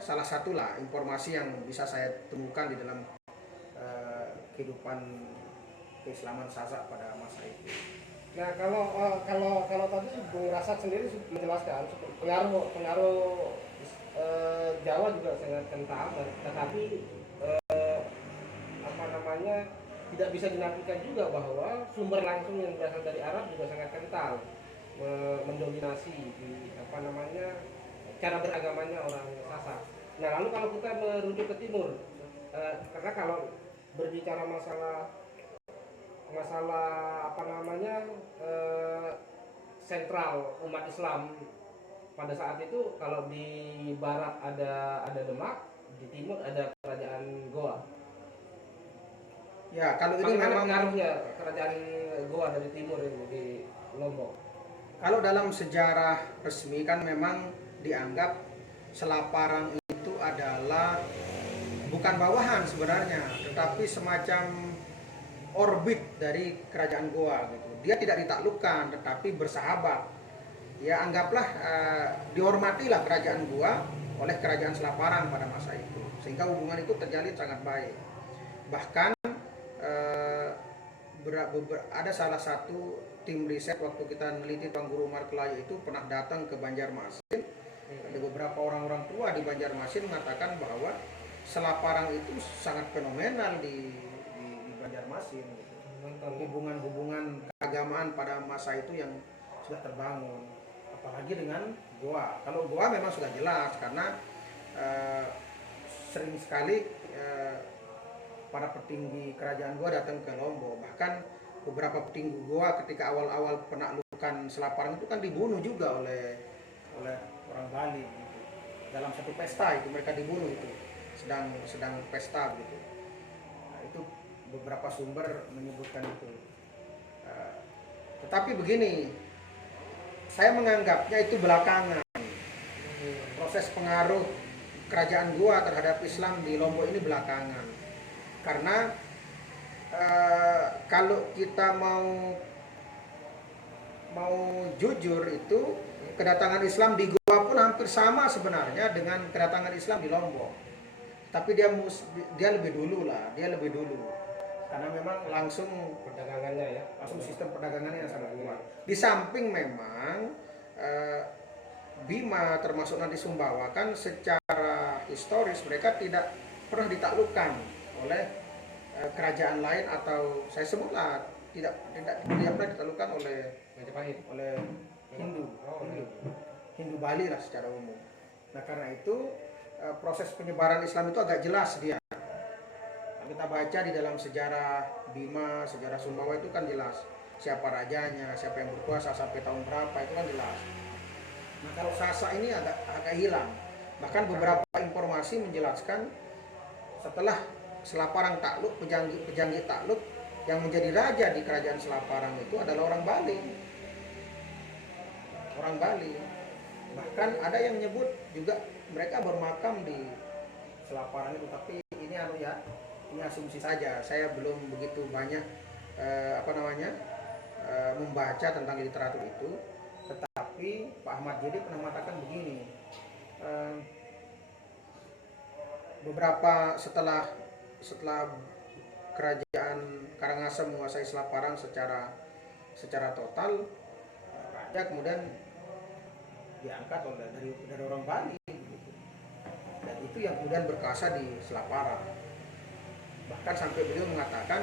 salah satu lah informasi yang bisa saya temukan di dalam kehidupan keislaman Sasak pada masa itu. Nah, kalau tadi Bung Rasad sendiri menjelaskan pengaruh Jawa juga sangat kental, tetapi tidak bisa dinafikan juga bahwa sumber langsung yang berasal dari Arab juga sangat kental. mendominasi di apa namanya cara beragamanya orang Sasak. Nah lalu kalau kita merujuk ke timur, karena kalau berbicara masalah masalah apa namanya sentral umat Islam pada saat itu, kalau di barat ada Demak, di timur ada kerajaan Goa. Ya, kalau ini Bagaimana memang pengaruhnya kerajaan Goa dari timur ini di Lombok? kalau dalam sejarah resmi kan memang dianggap Selaparang itu adalah bukan bawahan sebenarnya, tetapi semacam orbit dari kerajaan Goa gitu. Dia tidak ditaklukkan, tetapi bersahabat. Ya anggaplah dihormatilah kerajaan Goa oleh kerajaan Selaparang pada masa itu, sehingga hubungan itu terjalin sangat baik. Bahkan ada salah satu tim riset waktu kita meneliti Tuan Guru Markelaya itu pernah datang ke Banjarmasin. Ada beberapa orang-orang tua di Banjarmasin mengatakan bahwa Selaparang itu sangat fenomenal di Banjarmasin gitu. Hubungan-hubungan keagamaan pada masa itu yang sudah terbangun, apalagi dengan Goa. Kalau Goa memang sudah jelas karena sering sekali para petinggi kerajaan Goa datang ke Lombok. Bahkan beberapa petinggi Goa ketika awal-awal penaklukan Selaparang itu kan dibunuh juga oleh orang Bali gitu. Dalam satu pesta itu mereka dibunuh itu, sedang pesta gitu. Nah, itu beberapa sumber menyebutkan itu. Tetapi begini, saya menganggapnya itu belakangan. Proses pengaruh kerajaan Goa terhadap Islam di Lombok ini belakangan. Karena kalau kita mau jujur itu kedatangan Islam di Goa pun hampir sama sebenarnya dengan kedatangan Islam di Lombok. Tapi dia lebih dulu lah, dia lebih dulu. Karena memang langsung Perdagangannya ya. langsung sistem perdagangannya yang sangat kuat. Di samping memang Bima termasuk nanti Sumbawa kan secara historis mereka tidak pernah ditaklukkan oleh kerajaan lain, atau saya sebutlah tidak pernah ditaklukkan oleh Majapahit. Hindu Bali lah secara umum. Nah karena itu proses penyebaran Islam itu agak jelas dia. Kita baca di dalam sejarah Bima, sejarah Sumbawa itu kan jelas siapa rajanya, siapa yang berkuasa sampai tahun berapa itu kan jelas. Nah kalau Sasak ini agak hilang. Bahkan beberapa informasi menjelaskan setelah Selaparang takluk, Pejanggi takluk, yang menjadi raja di kerajaan Selaparang itu adalah orang Bali. Orang Bali. Bahkan ada yang menyebut juga mereka bermakam di Selaparang itu, tapi ini ini asumsi saja. Saya belum begitu banyak membaca tentang literatur itu. Tetapi Pak Ahmad Jadi pernah mengatakan begini, beberapa setelah kerajaan Karangasem menguasai Selaparang secara total, raja kemudian diangkat dari orang Bali gitu. Dan itu yang kemudian berkuasa di Selaparang. Bahkan sampai beliau mengatakan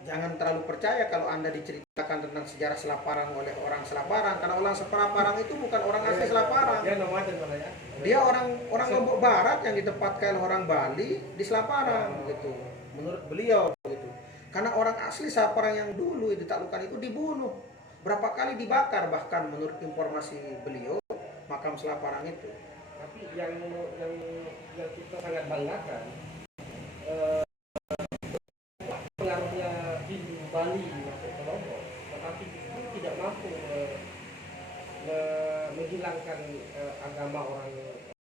jangan terlalu percaya kalau Anda diceritakan tentang sejarah Selaparang oleh orang Selaparang, karena orang Selaparang itu bukan orang asli Selaparang. Dia orang Lombok Barat yang ditempatkan orang Bali di Selaparang gitu. Menurut beliau gitu. Karena orang asli Selaparang yang dulu ditaklukkan itu dibunuh. Berapa kali dibakar bahkan menurut informasi beliau makam Selaparang itu. Tapi yang kita sangat banggakan pengaruhnya Hindu Bali masuk ke Lombok, tetapi itu tidak mampu menghilangkan agama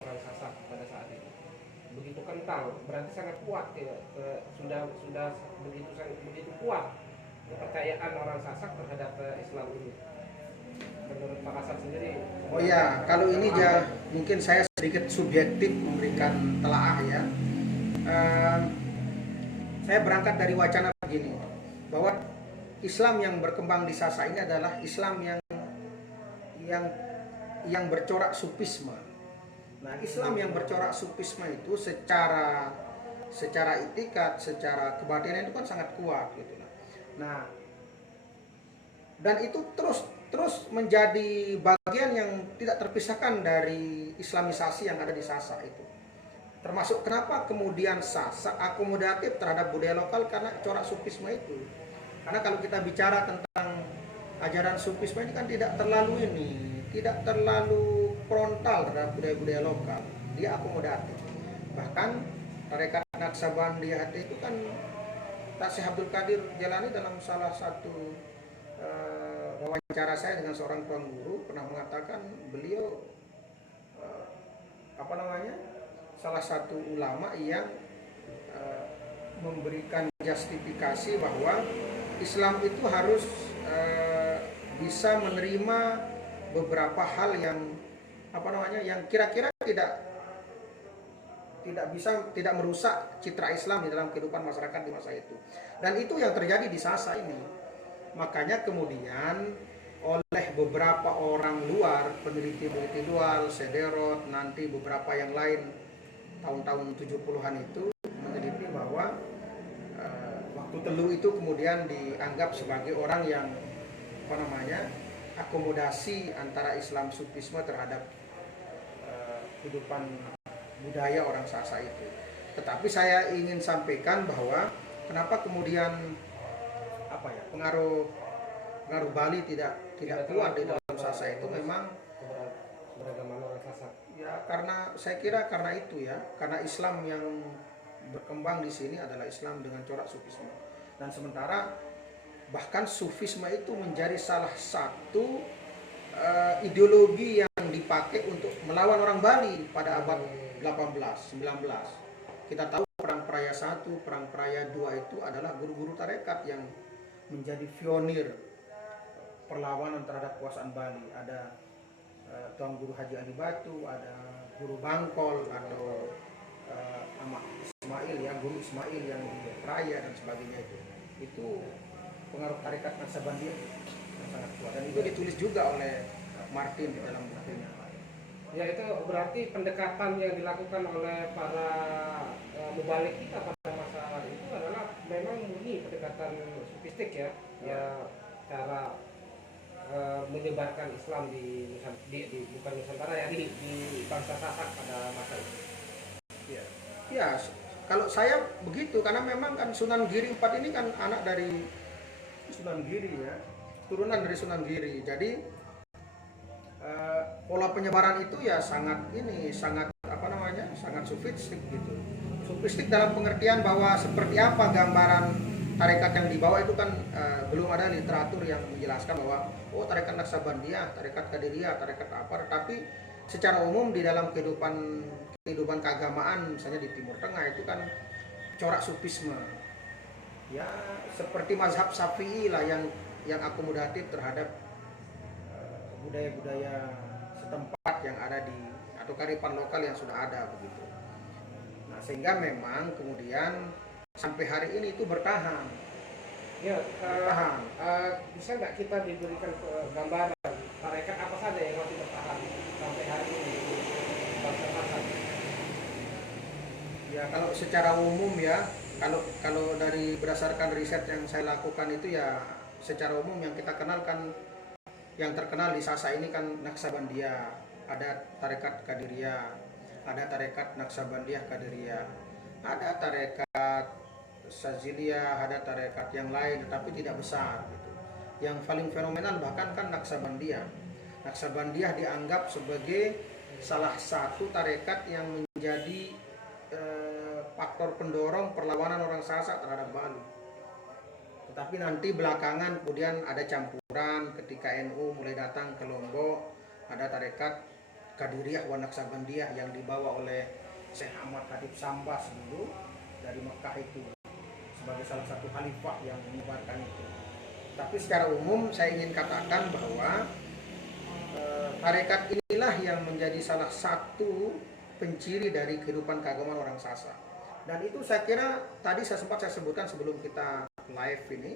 orang Sasak pada saat itu. Begitu kental, berarti sangat kuat ya. Sudah begitu kuat kepercayaan orang Sasak terhadap Islam ini. Menurut Pak Kasat sendiri. Oh ya, kalau ini mungkin saya sedikit subjektif memberikan telaah ya. Saya berangkat dari wacana begini, bahwa Islam yang berkembang di Sasak ini adalah Islam yang bercorak sufisme. Nah, Islam yang bercorak sufisme itu secara itikat, secara kebatinan itu kan sangat kuat gitu. Nah, dan itu terus menjadi bagian yang tidak terpisahkan dari Islamisasi yang ada di Sasak itu. Termasuk kenapa kemudian Sasak akomodatif terhadap budaya lokal karena corak sufisme itu. Karena kalau kita bicara tentang ajaran sufisme ini kan tidak terlalu frontal terhadap budaya-budaya lokal. Dia akomodatif. Bahkan tarekat Naksabandiyah itu kan Syekh Abdul Qadir Jalani dalam salah satu wawancara saya dengan seorang tuan guru pernah mengatakan beliau salah satu ulama yang memberikan justifikasi bahwa Islam itu harus bisa menerima beberapa hal yang yang kira-kira tidak merusak citra Islam di dalam kehidupan masyarakat di masa itu. Dan itu yang terjadi di Sasak ini. Makanya kemudian oleh beberapa orang luar, peneliti-peneliti luar, Sederot, nanti beberapa yang lain tahun-tahun 70-an itu meneliti bahwa waktu Telu itu kemudian dianggap sebagai orang yang akomodasi antara Islam sufisme terhadap kehidupan budaya orang Sasak itu. Tetapi saya ingin sampaikan bahwa kenapa kemudian pengaruh Bali tidak kuat di dalam Sasak itu memang beragaman orang Sasak. Ya karena saya kira karena itu ya, karena Islam yang berkembang di sini adalah Islam dengan corak sufisme. Dan sementara bahkan sufisme itu menjadi salah satu ideologi yang dipakai untuk melawan orang Bali pada abad 18, 19. Kita tahu Perang Praia 1, Perang Praia 2 itu adalah guru-guru tarekat yang menjadi pionir perlawanan terhadap kekuasaan Bali. Ada Tuan Guru Haji Ali Batu, ada Guru Bangkol, atau Ahmad Ismail ya, Guru Ismail yang di Praia dan sebagainya itu pengaruh tarekat Naksabandiyah yang sangat kuat, dan itu ditulis juga oleh Martin di dalam bukunya. Ya, itu berarti pendekatan yang dilakukan oleh para mubalik kita pada masa itu adalah memang murni pendekatan sufistik ya, cara menyebarkan Islam bukan Nusantara ya, di bangsa Sasak pada masa itu. Ya, kalau saya begitu, karena memang kan Sunan Giri IV ini kan anak dari Sunan Giri ya, turunan dari Sunan Giri. Jadi pola penyebaran itu ya sangat sufistik gitu. Sufistik dalam pengertian bahwa seperti apa gambaran tarekat yang dibawa itu kan belum ada literatur yang menjelaskan bahwa tarekat Naksabandiyah, tarekat Qadiriyah, tarekat apa. Tapi secara umum di dalam kehidupan keagamaan misalnya di Timur Tengah itu kan corak sufisme. Ya seperti mazhab Syafi'i lah yang akomodatif terhadap budaya-budaya setempat yang ada atau kearifan lokal yang sudah ada begitu. Nah, sehingga memang kemudian sampai hari ini itu bertahan. Ya, bisa nggak kita diberikan gambaran tarekat apa saja yang masih bertahan sampai hari ini di bangsa Sasak? Ya kalau secara umum ya, kalau dari berdasarkan riset yang saya lakukan itu ya secara umum yang kita kenal kan, yang terkenal di Sasak ini kan Naksabandiyah, ada tarekat Qadiriyah, ada tarekat Naksabandiyah Qadiriyah, ada tarekat Saziliyah, ada tarekat yang lain tetapi tidak besar gitu. Yang paling fenomenal bahkan kan Naksabandiyah. Naksabandiyah dianggap sebagai salah satu tarekat yang menjadi faktor pendorong perlawanan orang Sasak terhadap Bali. Tetapi nanti belakangan kemudian ada campuran ketika NU mulai datang ke Lombok, ada tarekat Qadiriyah wa Naksabandiyah yang dibawa oleh Syekh Ahmad Habib Sambas dulu dari Mekah itu sebagai salah satu khalifah yang menyebarkan itu. Tapi secara umum saya ingin katakan bahwa tarekat inilah yang menjadi salah satu penciri dari kehidupan keagamaan orang Sasak. Dan itu saya kira tadi saya sebutkan sebelum kita live ini,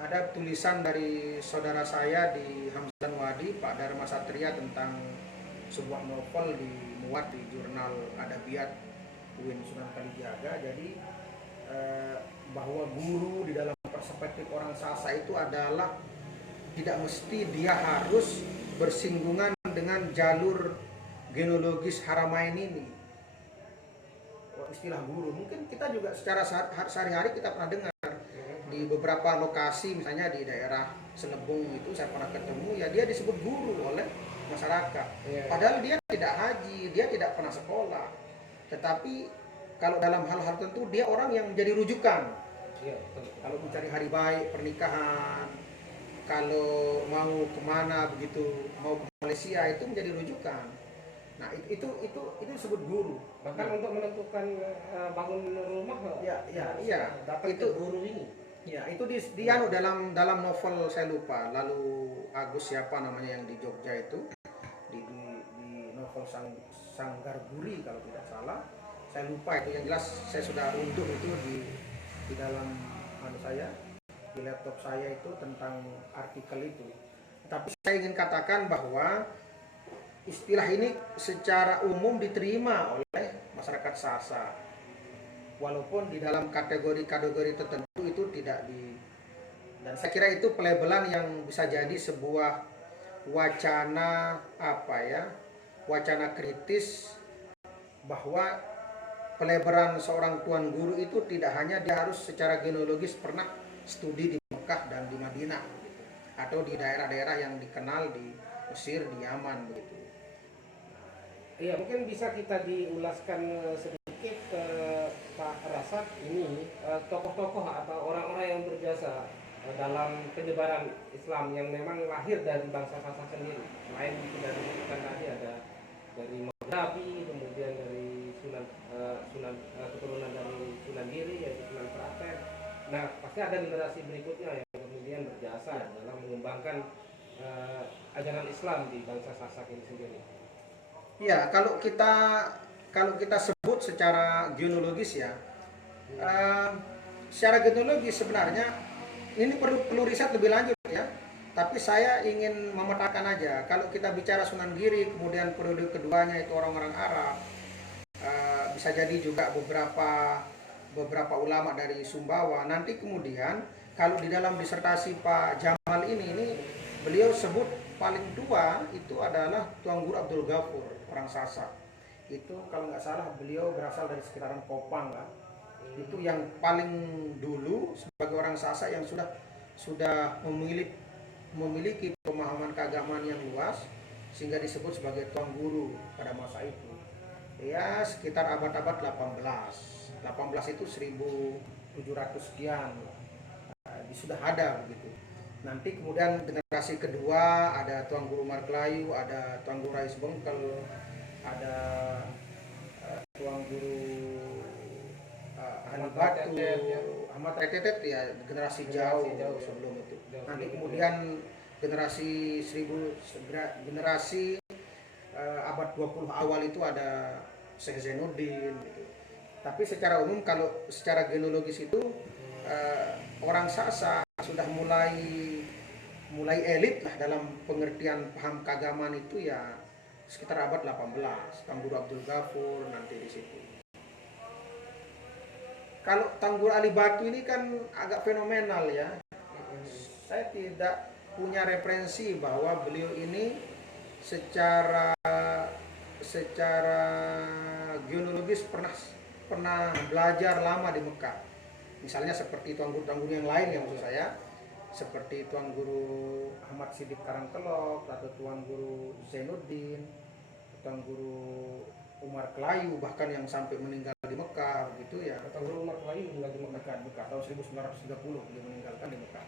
ada tulisan dari saudara saya di Hamzan Wadi, Pak Dharma Satria, tentang sebuah novel dimuat di jurnal Adabiyat UIN Sunan Kalijaga. Jadi bahwa guru di dalam perspektif orang Sasak itu adalah tidak mesti dia harus bersinggungan dengan jalur genealogis Haramain ini. Istilah guru mungkin kita juga secara sehari-hari kita pernah dengar di beberapa lokasi, misalnya di daerah Selebung itu saya pernah ketemu, ya dia disebut guru oleh masyarakat. Padahal dia tidak haji, dia tidak pernah sekolah, tetapi kalau dalam hal-hal tertentu dia orang yang menjadi rujukan. Kalau mencari hari baik, pernikahan, kalau mau kemana begitu, mau ke Malaysia, itu menjadi rujukan. Nah itu disebut guru. Bahkan untuk menentukan bangun rumah, dapat itu guru ini. Ya itu dianu dalam novel saya lupa. Lalu Agus siapa namanya yang di Jogja itu di novel Sanggar Guri kalau tidak salah. Saya lupa itu, yang jelas saya sudah unduh itu di dalam saya di laptop saya itu tentang artikel itu. Tapi saya ingin katakan bahwa istilah ini secara umum diterima oleh masyarakat Sasak, walaupun di dalam kategori-kategori tertentu itu tidak dan saya kira itu pelabelan yang bisa jadi sebuah wacana wacana kritis, bahwa peleberan seorang tuan guru itu tidak hanya dia harus secara genealogis pernah studi di Mekah dan di Madinah gitu, atau di daerah-daerah yang dikenal di Mesir, di Yaman begitu. Iya, mungkin bisa kita diulaskan sedikit ke Pak Rasad ini, tokoh-tokoh atau orang-orang yang berjasa dalam penyebaran Islam yang memang lahir dari bangsa Sasak sendiri. Selain itu dari tadi ada dari Nabi, kemudian dari keturunan dari Sunan Giri yaitu Sunan Praten. Nah, pasti ada generasi berikutnya yang kemudian berjasa dalam mengembangkan ajaran Islam di bangsa Sasak ini sendiri. Ya, kalau kita sebut secara genealogis ya, secara genealogis sebenarnya ini perlu riset lebih lanjut ya. Tapi saya ingin memetakan aja. Kalau kita bicara Sunan Giri, kemudian periode keduanya itu orang-orang Arab, bisa jadi juga beberapa ulama dari Sumbawa. Nanti kemudian kalau di dalam disertasi Pak Jamal ini beliau sebut paling tua itu adalah Tuan Guru Abdul Ghafur, orang Sasak. Itu kalau nggak salah beliau berasal dari sekitaran Kopang kan. Itu yang paling dulu sebagai orang Sasak yang sudah memiliki pemahaman keagamaan yang luas, sehingga disebut sebagai Tuan Guru pada masa itu. Ya sekitar abad-abad 18 itu 1700 sekian sudah ada begitu. Nanti kemudian generasi kedua ada Tuan Guru Marklayu, ada Tuan Guru Rais Bengkel, ada Tuan Guru Ahmad Retetet ya, generasi jauh sebelum itu. Nanti kemudian generasi abad 20 awal itu ada Syekh Zainuddin gitu. Tapi secara umum kalau secara genealogis itu orang Sasak sudah mulai elit lah dalam pengertian paham keagamaan itu ya sekitar abad 18. Tuan Guru Abdul Ghafur nanti di situ. Kalau Tuan Guru Ali Batu ini kan agak fenomenal ya. Saya tidak punya referensi bahwa beliau ini secara genealogis pernah belajar lama di Mekah. Misalnya seperti Tuan Guru yang lain yang maksud saya, seperti Tuan Guru Ahmad Siddiq Karangkelok atau Tuan Guru Zainuddin, Tuan Guru Umar Kelayu bahkan yang sampai meninggal di Mekah gitu ya. Tuan Guru Umar Kelayu meninggal di Mekah tahun 1930 dia meninggalkan di Mekah.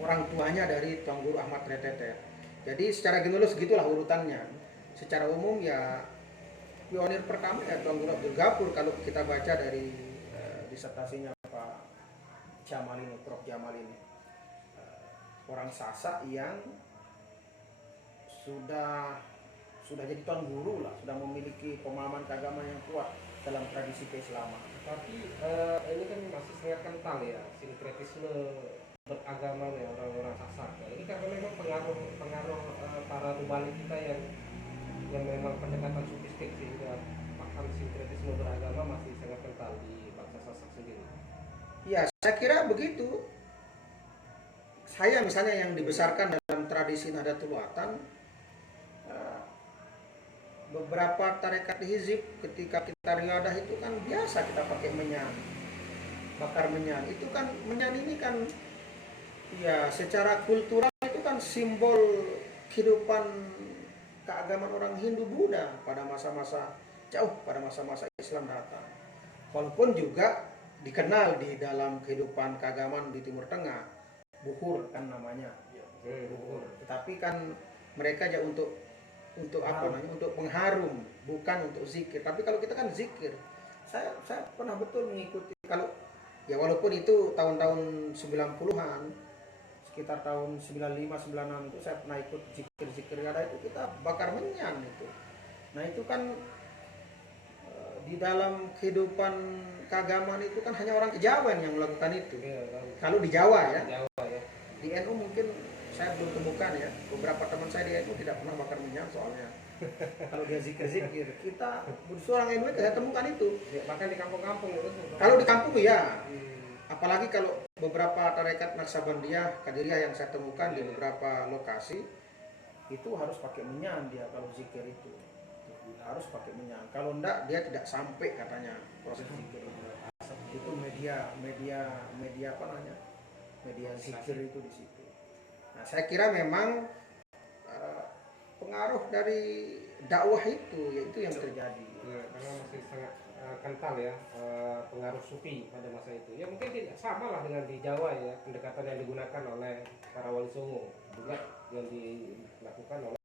Orang tuanya dari Tuan Guru Ahmad Retetet. Jadi secara genealogis gitulah urutannya. Secara umum ya pionir pertama ya Tuan Guru Abdul Ghafur kalau kita baca dari disertasinya Pak Jamal ini, Prof Jamal ini. Orang Sasak yang sudah jadi tuan guru lah, sudah memiliki pemahaman keagamaan yang kuat dalam tradisi keislaman. Tapi ini kan masih sangat kental ya sinkretisme beragama ya orang-orang Sasak. Ini karena memang pengaruh para rubani kita yang memang pendekatan sofistik sehingga paham sinkretisme beragama masih sangat kental di bangsa Sasak sendiri. Ya, saya kira begitu. Saya misalnya yang dibesarkan dalam tradisi Nahdlatul Watan, eh, beberapa tarekat hizib ketika kita riadah itu kan biasa kita pakai menyan, bakar menyan. Itu kan menyan ini kan ya secara kultural itu kan simbol kehidupan keagamaan orang Hindu Buddha pada masa-masa jauh, pada masa-masa Islam datang. Walaupun juga dikenal di dalam kehidupan keagamaan di Timur Tengah, buhur kan namanya, buhur. Tetapi kan mereka aja untuk apa namanya, untuk pengharum, bukan untuk zikir. Tapi kalau kita kan zikir. Saya pernah betul mengikuti, kalau ya walaupun itu tahun-tahun 90-an, sekitar tahun 95 96 itu saya pernah ikut zikir-zikir ada itu kita bakar menyan itu. Nah, itu kan di dalam kehidupan keagamaan itu kan hanya orang Kejawen yang melakukan itu. Kalau di Jawa ya. Di NU mungkin saya belum temukan ya. Beberapa teman saya di NU tidak pernah bakar minyak soalnya. Kalau dia zikir-zikir, kita seorang NU saya temukan itu. Ya, bahkan di kampung-kampung itu. Kalau di kampung ya. Apalagi kalau beberapa tarekat Naksabandiyah, Qadiriyah yang saya temukan di beberapa lokasi itu harus pakai minyak dia kalau zikir itu. Harus pakai minyak. Kalau enggak dia tidak sampai katanya proses zikir itu. Itu media apa namanya? Media zikir itu di situ. Nah, saya kira memang pengaruh dari dakwah itu yaitu yang terjadi. Ya, karena masih sangat kental ya pengaruh sufi pada masa itu. Ya mungkin tidak sama lah dengan di Jawa ya, pendekatan yang digunakan oleh para wali songo juga yang dilakukan oleh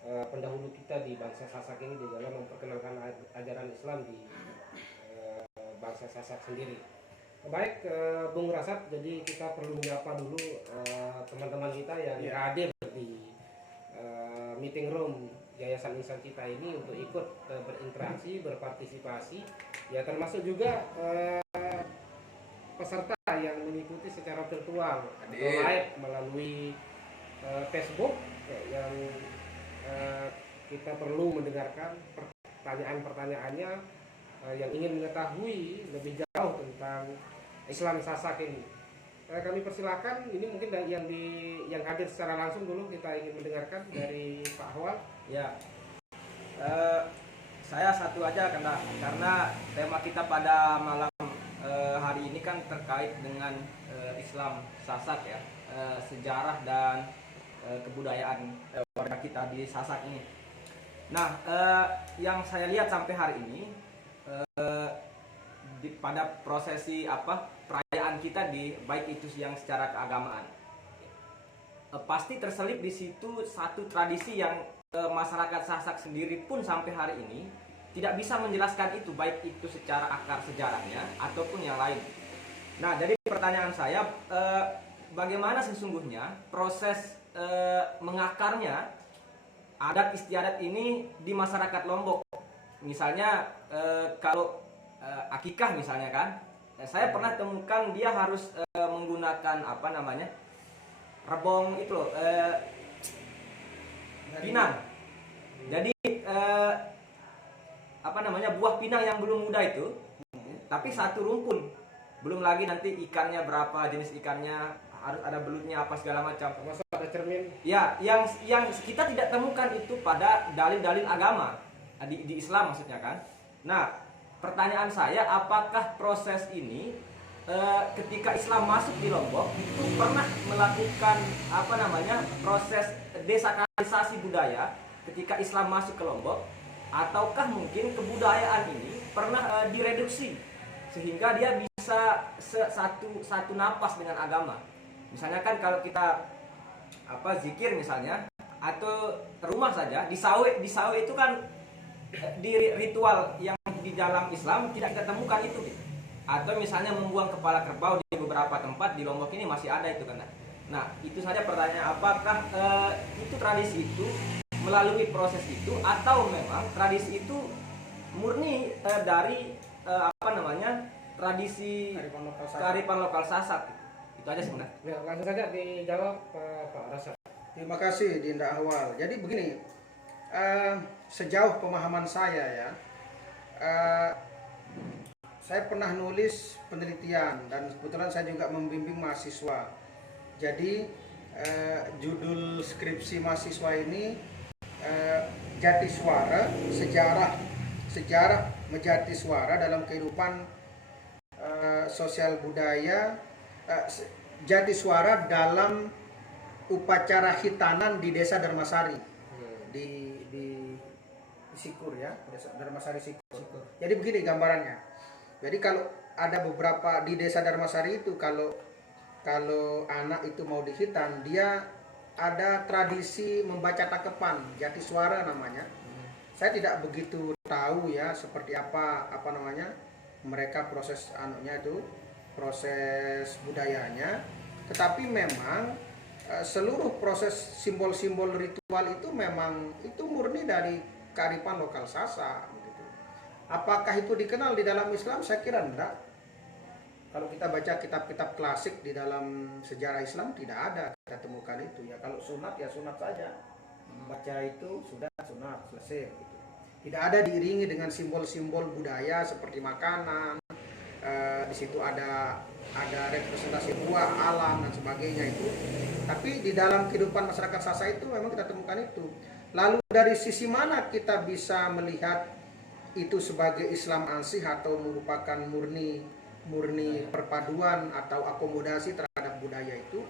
pendahulu kita di bangsa Sasak ini di dalam memperkenalkan ajaran Islam di bangsa Sasak sendiri. Baik, Bung Rasat, jadi kita perlu menyapa dulu teman-teman kita yang hadir di meeting room Yayasan Insan Cita ini untuk ikut berinteraksi, berpartisipasi, ya termasuk juga peserta yang mengikuti secara virtual atau live melalui Facebook yang kita perlu mendengarkan pertanyaan-pertanyaannya yang ingin mengetahui lebih jauh tentang Islam Sasak ini. Kami persilakan, ini mungkin yang hadir secara langsung dulu kita ingin mendengarkan dari Pak Ahwal. Ya, saya satu aja karena tema kita pada malam hari ini kan terkait dengan Islam Sasak ya, sejarah dan kebudayaan warga kita di Sasak ini. Nah, yang saya lihat sampai hari ini pada prosesi perayaan kita baik itu yang secara keagamaan pasti terselip di situ satu tradisi yang masyarakat Sasak sendiri pun sampai hari ini tidak bisa menjelaskan itu, baik itu secara akar sejarahnya ataupun yang lain. Nah, jadi pertanyaan saya, bagaimana sesungguhnya proses mengakarnya adat istiadat ini di masyarakat Lombok? Misalnya kalau akikah misalnya kan, saya pernah temukan dia harus menggunakan rebong itu loh, pinang. Jadi buah pinang yang belum muda itu, tapi satu rumpun. Belum lagi nanti ikannya berapa jenis ikannya, harus ada belutnya apa segala macam. Termasuk ada cermin. Ya, yang kita tidak temukan itu pada dalil-dalil agama di Islam maksudnya kan. Nah, pertanyaan saya, apakah proses ini ketika Islam masuk di Lombok itu pernah melakukan proses desakralisasi budaya ketika Islam masuk ke Lombok, ataukah mungkin kebudayaan ini pernah direduksi sehingga dia bisa satu napas dengan agama? Misalnya kan kalau kita zikir misalnya, atau rumah saja di sawe itu kan di ritual yang di dalam Islam tidak kita temukan itu gitu. Atau misalnya membuang kepala kerbau di beberapa tempat di Lombok ini masih ada itu kan. Nah, itu saja pertanyaan, apakah itu tradisi itu melalui proses itu, atau memang tradisi itu murni dari tradisi kearifan lokal Sasak gitu. Itu aja sebenarnya. Ya, langsung saja dijawab Pak Rasat. Terima kasih Dinda Ahwal. Jadi begini, sejauh pemahaman saya ya, saya pernah nulis penelitian dan kebetulan saya juga membimbing mahasiswa. Jadi judul skripsi mahasiswa ini Jatiswara, sejarah Jatiswara dalam kehidupan sosial budaya, Jatiswara dalam upacara hitanan di Desa Dharmasari di Sikur ya, Desa Dharmasari Sikur. Jadi begini gambarannya. Jadi kalau ada beberapa di Desa Dharmasari itu kalau anak itu mau dihitan, dia ada tradisi membaca takepan, Jatiswara namanya. Saya tidak begitu tahu ya seperti apa namanya mereka proses proses budayanya. Tetapi memang seluruh proses simbol-simbol ritual itu memang itu murni dari kearifan lokal Sasak. Gitu. Apakah itu dikenal di dalam Islam? Saya kira enggak. Kalau kita baca kitab-kitab klasik di dalam sejarah Islam tidak ada kita temukan itu ya. Kalau sunat ya sunat saja, baca itu sudah sunat selesai. Gitu. Tidak ada diiringi dengan simbol-simbol budaya seperti makanan. Di situ ada representasi buah, alam dan sebagainya itu. Tapi di dalam kehidupan masyarakat Sasak itu memang kita temukan itu. Lalu dari sisi mana kita bisa melihat itu sebagai Islam ansih atau merupakan murni perpaduan atau akomodasi terhadap budaya itu?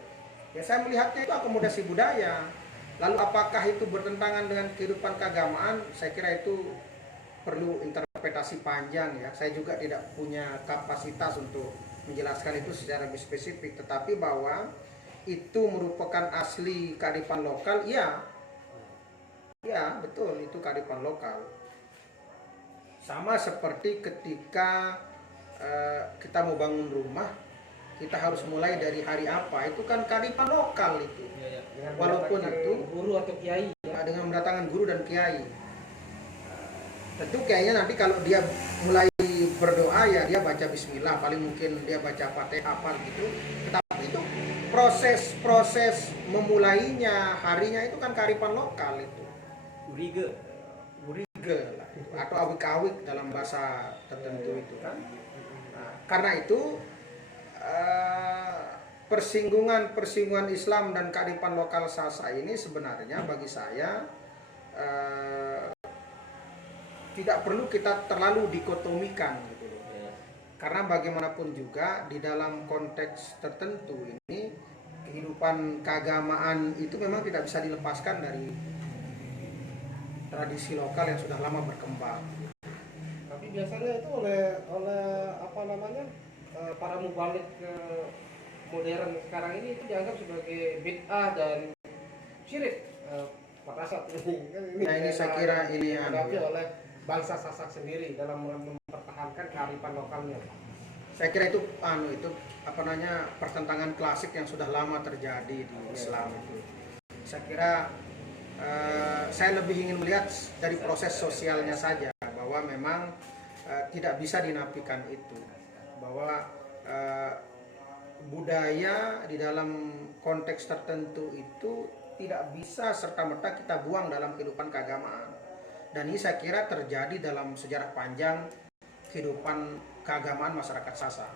Ya saya melihatnya itu akomodasi budaya. Lalu apakah itu bertentangan dengan kehidupan keagamaan? Saya kira itu perlu interpretasi panjang ya. Saya juga tidak punya kapasitas untuk menjelaskan itu secara lebih spesifik. Tetapi bahwa itu merupakan asli kearifan lokal, ya betul itu kearifan lokal. Sama seperti ketika kita mau bangun rumah, kita harus mulai dari hari apa, itu kan kearifan lokal itu. Walaupun itu guru atau kiai ya. dengan mendatangkan guru dan kiai. Tentu kayaknya nanti kalau dia mulai berdoa ya dia baca bismillah, paling mungkin dia baca Fatihah apa gitu. Tetapi itu proses memulainya, harinya itu kan kearifan lokal itu. Urige lah itu. Atau awik-awik dalam bahasa tertentu itu kan. Nah, karena itu persinggungan Islam dan kearifan lokal Sasak ini sebenarnya bagi saya tidak perlu kita terlalu dikotomikan gitu loh. Karena bagaimanapun juga di dalam konteks tertentu ini kehidupan keagamaan itu memang tidak bisa dilepaskan dari tradisi lokal yang sudah lama berkembang. Tapi biasanya itu oleh apa namanya para mubalik ke modern sekarang ini itu dianggap sebagai bid'ah dan syirik. Pada saat ini Nah ini saya kira ini dihadapi oleh bangsa Sasak sendiri dalam mempertahankan kearifan lokalnya. Saya kira itu pertentangan klasik yang sudah lama terjadi di Islam itu. Saya kira saya lebih ingin melihat dari proses sosialnya saja, bahwa memang tidak bisa dinafikan itu, bahwa budaya di dalam konteks tertentu itu tidak bisa serta-merta kita buang dalam kehidupan keagamaan. Dan ini saya kira terjadi dalam sejarah panjang kehidupan keagamaan masyarakat Sasak.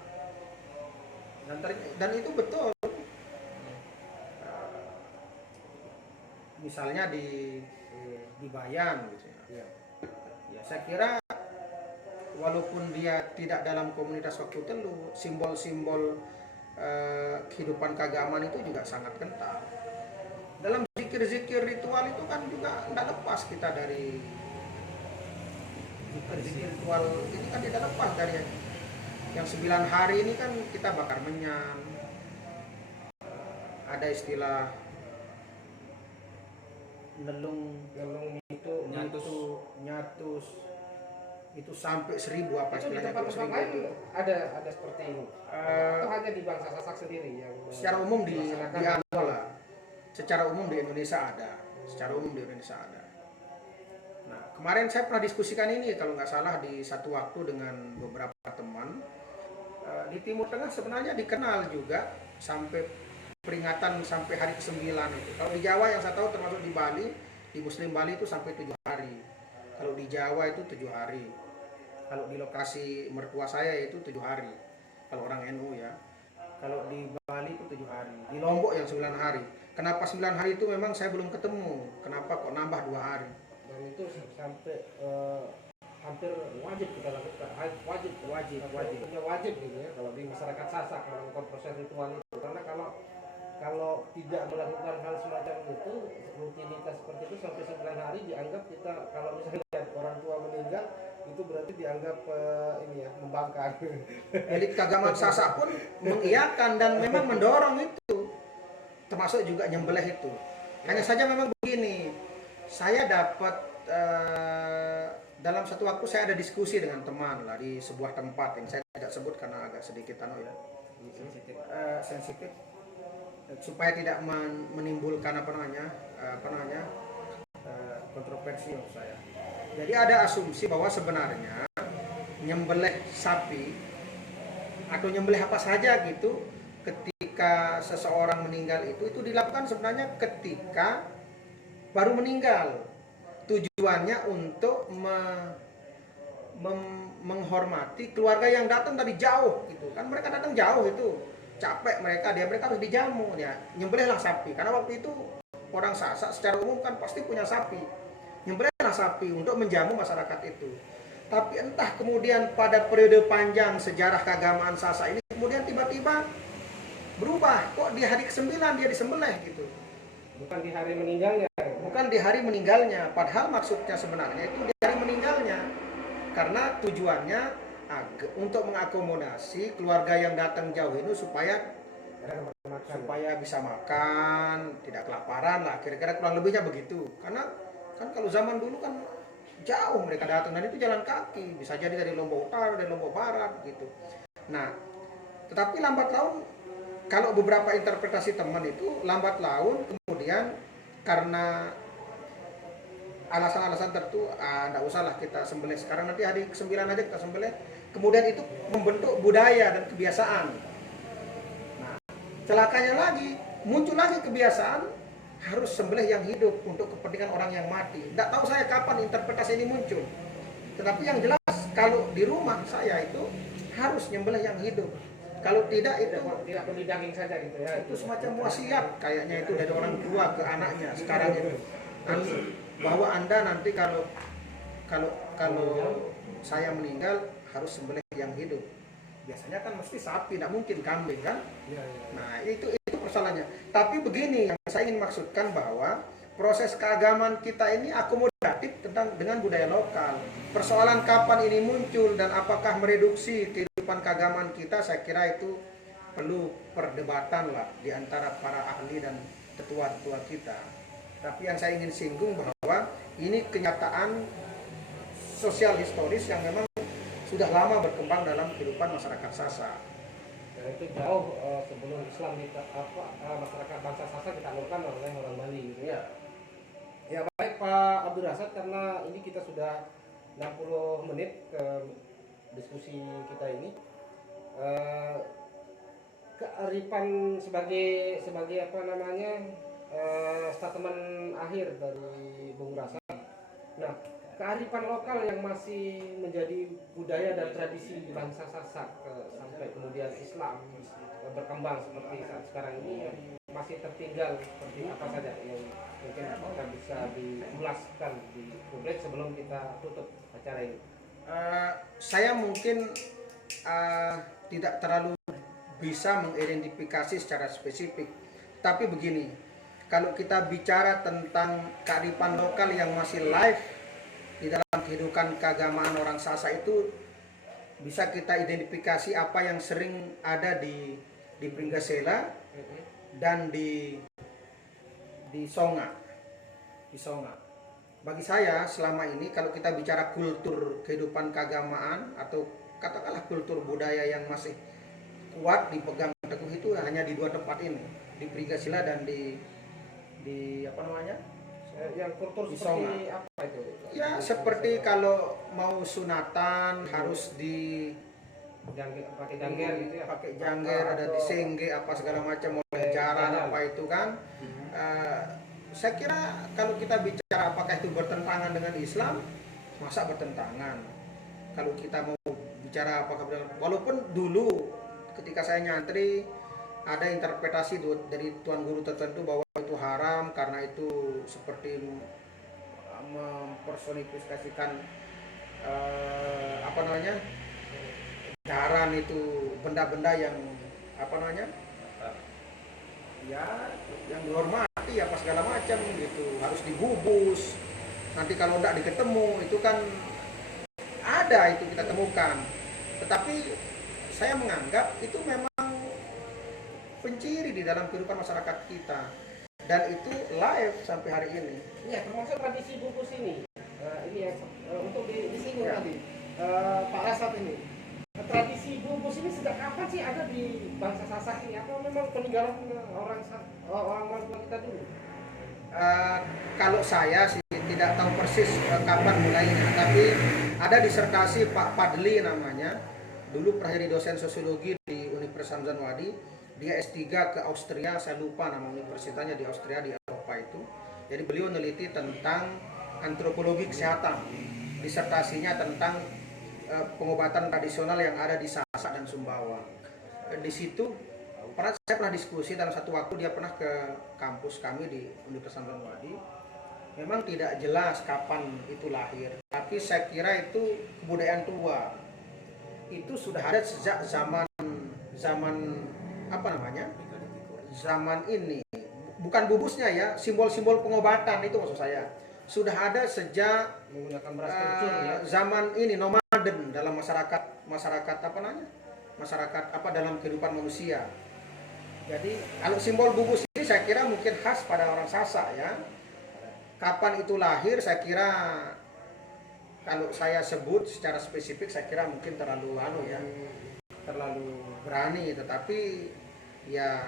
Dan itu betul. Misalnya di Bayan gitu ya. Ya saya kira walaupun dia tidak dalam komunitas Waktu Telu, simbol-simbol kehidupan keagamaan itu juga sangat kental. Dalam zikir-zikir ritual itu kan juga tidak lepas kita dari zikir ritual ini kan tidak lepas dari yang 9 hari ini kan kita bakar menyan. Ada istilah nelung itu nyatus itu sampai 1000 apa Itu di istilahnya tempat-tempat lain ada seperti ini. Atau hanya di bangsa Sasak sendiri yang secara umum di melaksanakan Angola, secara umum di Indonesia ada, Nah kemarin saya pernah diskusikan ini kalau nggak salah di satu waktu dengan beberapa teman. Di Timur Tengah sebenarnya dikenal juga sampai peringatan sampai hari ke-9 itu. Kalau di Jawa yang saya tahu termasuk di Bali, di Muslim Bali itu sampai 7 hari. Kalau di Jawa itu 7 hari. Kalau di lokasi mertua saya itu 7 hari. Kalau orang NU ya. Kalau di Bali itu 7 hari. Di Lombok yang 9 hari. Kenapa 9 hari itu memang saya belum ketemu. Kenapa kok nambah 2 hari? Dan itu sampai hampir wajib kita lakukan, wajib hukumnya wajib gitu ya kalau di masyarakat Sasak melakukan proses ritual itu, karena kalau tidak melakukan hal semacam itu, rutinitas seperti itu sampai 9 hari dianggap kita, kalau misalnya orang tua meninggal itu berarti dianggap ini ya, membangkang. Elit keagamaan Sasak pun mengiyakan dan memang mendorong itu, termasuk juga nyembelih itu. Hanya saja memang begini, saya dapat dalam satu waktu saya ada diskusi dengan teman lah di sebuah tempat yang saya tidak sebut karena agak sedikit sensitif, supaya tidak menimbulkan kontroversi untuk saya. Jadi ada asumsi bahwa sebenarnya nyembelih sapi atau nyembelih apa saja gitu ketika seseorang meninggal itu dilakukan sebenarnya ketika baru meninggal. Tujuannya untuk menghormati keluarga yang datang dari jauh gitu kan, mereka datang jauh itu capek mereka harus dijamu ya, nyembelihlah sapi karena waktu itu orang Sasak secara umum kan pasti punya sapi, nyembelihlah sapi untuk menjamu masyarakat itu. Tapi entah kemudian pada periode panjang sejarah keagamaan Sasak ini kemudian tiba-tiba berubah, kok di hari ke-9 dia disembelih gitu, Bukan di hari meninggalnya. bukan di hari meninggalnya, padahal maksudnya sebenarnya itu di hari meninggalnya, karena tujuannya untuk mengakomodasi keluarga yang datang jauh itu supaya bisa makan, tidak kelaparan lah, kira-kira kurang lebihnya begitu. Karena kan kalau zaman dulu kan jauh mereka datang dan itu jalan kaki, bisa jadi dari Lombok Utara, dari Lombok Barat gitu. Nah, tetapi lambat laun, kalau beberapa interpretasi teman itu lambat laun kemudian karena alasan-alasan tertentu, enggak usahlah kita sembelih sekarang, nanti hari ke-9 aja kita sembelih. Kemudian itu membentuk budaya dan kebiasaan. Nah, celakanya lagi, muncul lagi kebiasaan harus sembelih yang hidup untuk kepentingan orang yang mati. Enggak tahu saya kapan interpretasi ini muncul. Tetapi yang jelas kalau di rumah saya itu harus nyembelih yang hidup. Kalau tidak itu tidak perlu daging saja gitu ya. Itu semacam wasiat kayaknya itu dari orang tua ke anaknya sekarang itu. Bahwa Anda nanti kalau saya meninggal harus sembelih yang hidup. Biasanya kan mesti sapi, tidak mungkin kambing kan? Nah, itu persoalannya. Tapi begini yang saya ingin maksudkan, bahwa proses keagamaan kita ini akomodatif dengan budaya lokal. Persoalan kapan ini muncul dan apakah mereduksi kehidupan keagamaan kita, saya kira itu perlu perdebatan lah di antara para ahli dan tetua-tetua kita. Tapi yang saya ingin singgung bahwa ini kenyataan sosial historis yang memang sudah lama berkembang dalam kehidupan masyarakat Sasak. Dan itu jauh sebelum Islam masyarakat bangsa Sasak ditaklukkan oleh orang Bali gitu ya. Ya baik Pak Abdul Rasad, karena ini kita sudah 60 menit ke diskusi kita ini. Kearifan sebagai apa namanya, statement akhir dari Bung Rasad. Nah, kearifan lokal yang masih menjadi budaya dan tradisi bangsa Sasak sampai kemudian Islam berkembang seperti saat sekarang ini, yang masih tertinggal seperti apa saja yang mungkin kita bisa diulaskan di publik sebelum kita tutup acara ini? Saya mungkin tidak terlalu bisa mengidentifikasi secara spesifik, tapi begini, kalau kita bicara tentang kearifan lokal yang masih live di dalam kehidupan keagamaan orang Sasak, itu bisa kita identifikasi apa yang sering ada di Pringgasela dan di Songa. Bagi saya selama ini kalau kita bicara kultur kehidupan keagamaan atau katakanlah kultur budaya yang masih kuat dipegang teguh, itu hanya di dua tempat ini, di Pringgasela dan di apa namanya? Yang kultur Di seperti Songa. apa itu? Ya seperti kalau mau sunatan harus pakai jangger gitu ya. pakai jangger, ada di sengge apa segala macam, oleh jaran apa itu kan. Saya kira kalau kita bicara apakah itu bertentangan dengan Islam, masa bertentangan. kalau kita mau bicara apakah benar, walaupun dulu ketika saya nyantri ada interpretasi dari tuan guru tertentu bahwa itu haram karena itu seperti mempersonifikasikan apa namanya, jaran itu benda-benda yang apa namanya, ya yang dihormati apa segala macam gitu, harus dibubus, nanti kalau tidak diketemu itu kan ada, itu kita temukan. Tetapi saya menganggap itu memang penciri di dalam kehidupan masyarakat kita dan itu live sampai hari ini. Ya, termasuk tradisi bungkus ini. Ini yang untuk disinggung Ya. tadi Pak Rasad ini. Tradisi bungkus ini sejak kapan sih ada di bangsa Sasak ini? Atau memang peninggalan orang tua kita dulu? Kalau saya sih tidak tahu persis kapan mulainya, tapi ada disertasi Pak Padli namanya, dulu pernah jadi dosen sosiologi di Universitas Hamzah Wadi. Dia S3 ke Austria, saya lupa nama universitasnya, di Austria, di Eropa itu. Jadi beliau meneliti tentang antropologi kesehatan, disertasinya tentang pengobatan tradisional yang ada di Sasak dan Sumbawa. Di situ saya pernah diskusi dalam satu waktu, dia pernah ke kampus kami di Universitas Hamzah Wadi. Memang tidak jelas kapan itu lahir, tapi saya kira itu kebudayaan tua. Itu sudah ada sejak zaman apa namanya? Zaman ini. Bukan bubusnya ya, simbol-simbol pengobatan itu maksud saya. Sudah ada sejak Menggunakan beras kencur ya. zaman ini nomaden dalam masyarakat apa namanya? Masyarakat apa dalam kehidupan manusia. Jadi kalau simbol bubus ini saya kira mungkin khas pada orang Sasak ya. Kapan itu lahir saya kira kalau saya sebut secara spesifik saya kira mungkin terlalu terlalu berani, tetapi ya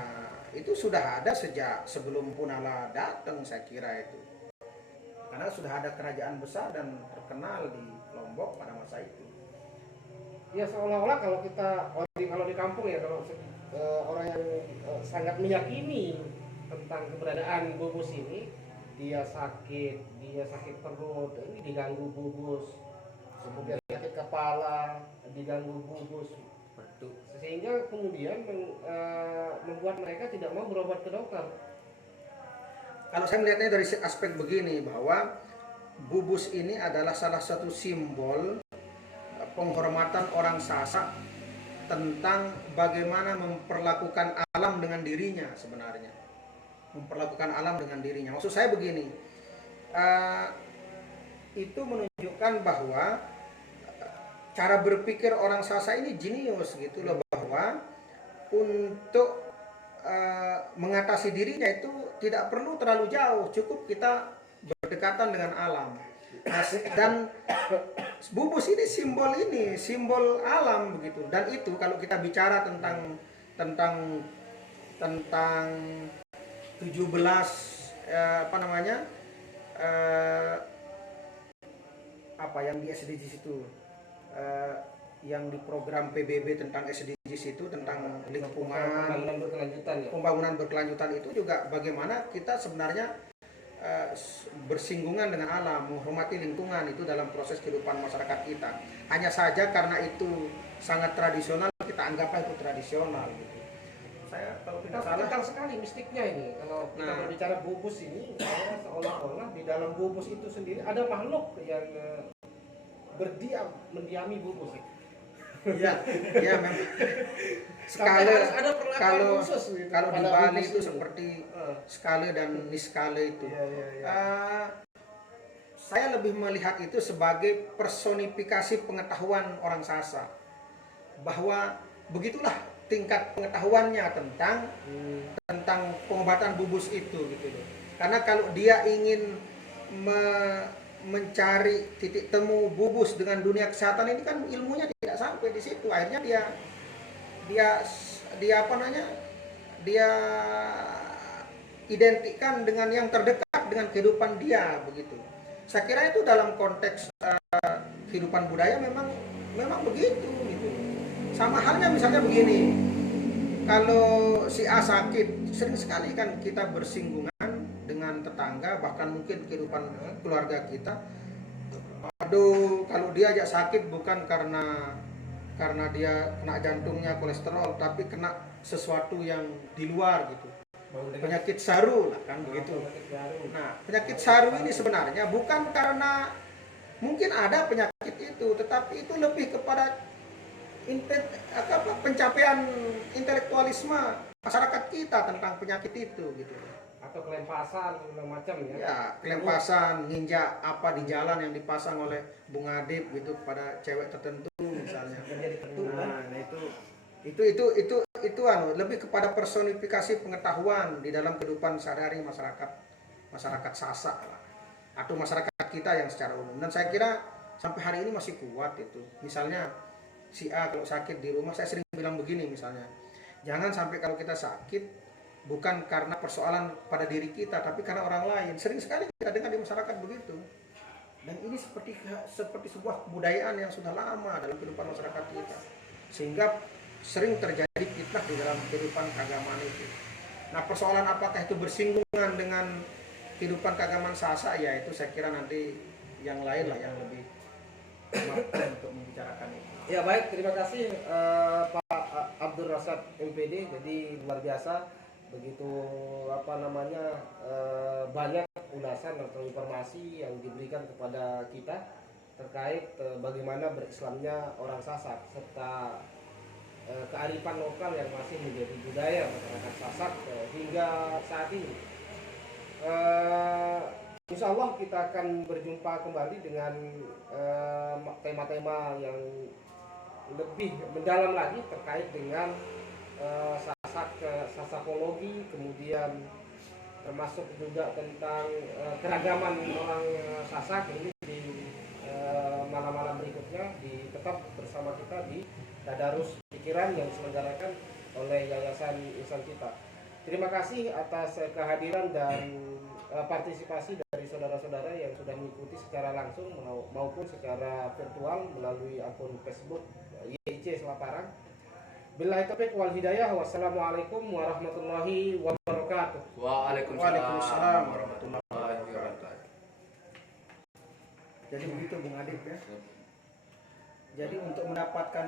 itu sudah ada sejak sebelum Punala datang saya kira itu. Karena sudah ada kerajaan besar dan terkenal di Lombok pada masa itu. Ya seolah-olah kalau di kampung ya, kalau orang yang sangat meyakini tentang keberadaan bubus ini, dia sakit perut, ini diganggu bubus, kemudian sakit kepala, diganggu bubus, sehingga kemudian membuat mereka tidak mau berobat ke dokter. Kalau saya melihatnya dari aspek begini, bahwa bubus ini adalah salah satu simbol penghormatan orang Sasak tentang bagaimana memperlakukan alam dengan dirinya sebenarnya. Memperlakukan alam dengan dirinya. Maksud saya begini, itu menunjukkan bahwa cara berpikir orang Sasak ini jenius gitu loh, bahwa untuk mengatasi dirinya itu tidak perlu terlalu jauh, cukup kita berdekatan dengan alam. Dan bubus ini simbol alam begitu. Dan itu kalau kita bicara tentang 17 apa namanya, apa yang di SDGs itu, yang di program PBB tentang SDGs itu tentang lingkungan, pembangunan berkelanjutan itu juga bagaimana kita sebenarnya bersinggungan dengan alam, menghormati lingkungan itu dalam proses kehidupan masyarakat kita. Hanya saja karena itu sangat tradisional, kita anggaplah itu tradisional gitu. Saya kalau tidak salah, Kental sekali mistiknya ini. Kalau kita berbicara bubus ini, seolah-olah di dalam bubus itu sendiri ada makhluk yang mendiami bubus. ya memang skala kalau di Bali itu seperti skala dan niskala itu. Saya lebih melihat itu sebagai personifikasi pengetahuan orang Sasak, bahwa begitulah tingkat pengetahuannya tentang pengobatan bubus itu gitu loh. Karena kalau dia ingin mencari titik temu bubus dengan dunia kesehatan ini kan ilmunya tidak sampai di situ. Akhirnya dia apa namanya, dia identikkan dengan yang terdekat dengan kehidupan dia begitu. Saya kira itu dalam konteks kehidupan budaya memang begitu gitu. Sama halnya misalnya begini, kalau si A sakit, sering sekali kan kita bersinggungan dengan tetangga, bahkan mungkin kehidupan keluarga kita. Aduh, kalau dia aja sakit bukan karena dia kena jantungnya, kolesterol, tapi kena sesuatu yang di luar gitu. Penyakit saru lah kan begitu. Nah, penyakit saru ini sebenarnya bukan karena mungkin ada penyakit itu, tetapi itu lebih kepada pencapaian intelektualisme masyarakat kita tentang penyakit itu gitu. Atau kelempasan segala macam ya. Ya, kelempasan, nginjak apa di jalan yang dipasang oleh Bung Adib gitu kepada cewek tertentu misalnya. Nah, itu lebih kepada personifikasi pengetahuan di dalam kehidupan sehari-hari masyarakat Sasak lah, atau masyarakat kita yang secara umum. Dan saya kira sampai hari ini masih kuat itu. Misalnya si A kalau sakit di rumah, saya sering bilang begini misalnya, jangan sampai kalau kita sakit bukan karena persoalan pada diri kita, tapi karena orang lain. Sering sekali kita dengar di masyarakat begitu. Dan ini seperti sebuah kebudayaan yang sudah lama dalam kehidupan masyarakat kita. Sehingga sering terjadi fitnah di dalam kehidupan keagamaan itu. Nah, persoalan apakah itu bersinggungan dengan kehidupan keagamaan Sasak, ya itu saya kira nanti yang lain lah yang lebih mampu untuk membicarakan itu. Ya baik, terima kasih Pak Abdul Rasad MPD. Jadi luar biasa, begitu banyak ulasan atau informasi yang diberikan kepada kita terkait bagaimana berislamnya orang Sasak serta kearifan lokal yang masih menjadi budaya masyarakat Sasak hingga saat ini. Insya Allah kita akan berjumpa kembali dengan tema-tema yang lebih mendalam lagi terkait dengan Sasakologi, kemudian termasuk juga tentang keragaman orang Sasak ini di malam-malam berikutnya. Tetap bersama kita di Tadarus Pikiran yang diselenggarakan oleh Yayasan Insan Cita. Terima kasih atas kehadiran dan partisipasi dari saudara-saudara yang sudah mengikuti secara langsung maupun secara virtual melalui akun Facebook YIC Selaparang. Billahi taufiq wal hidayah. Wassalamualaikum warahmatullahi wabarakatuh. Waalaikumsalam warahmatullahi wabarakatuh. Jadi begitu Bung Adib ya. Jadi untuk mendapatkan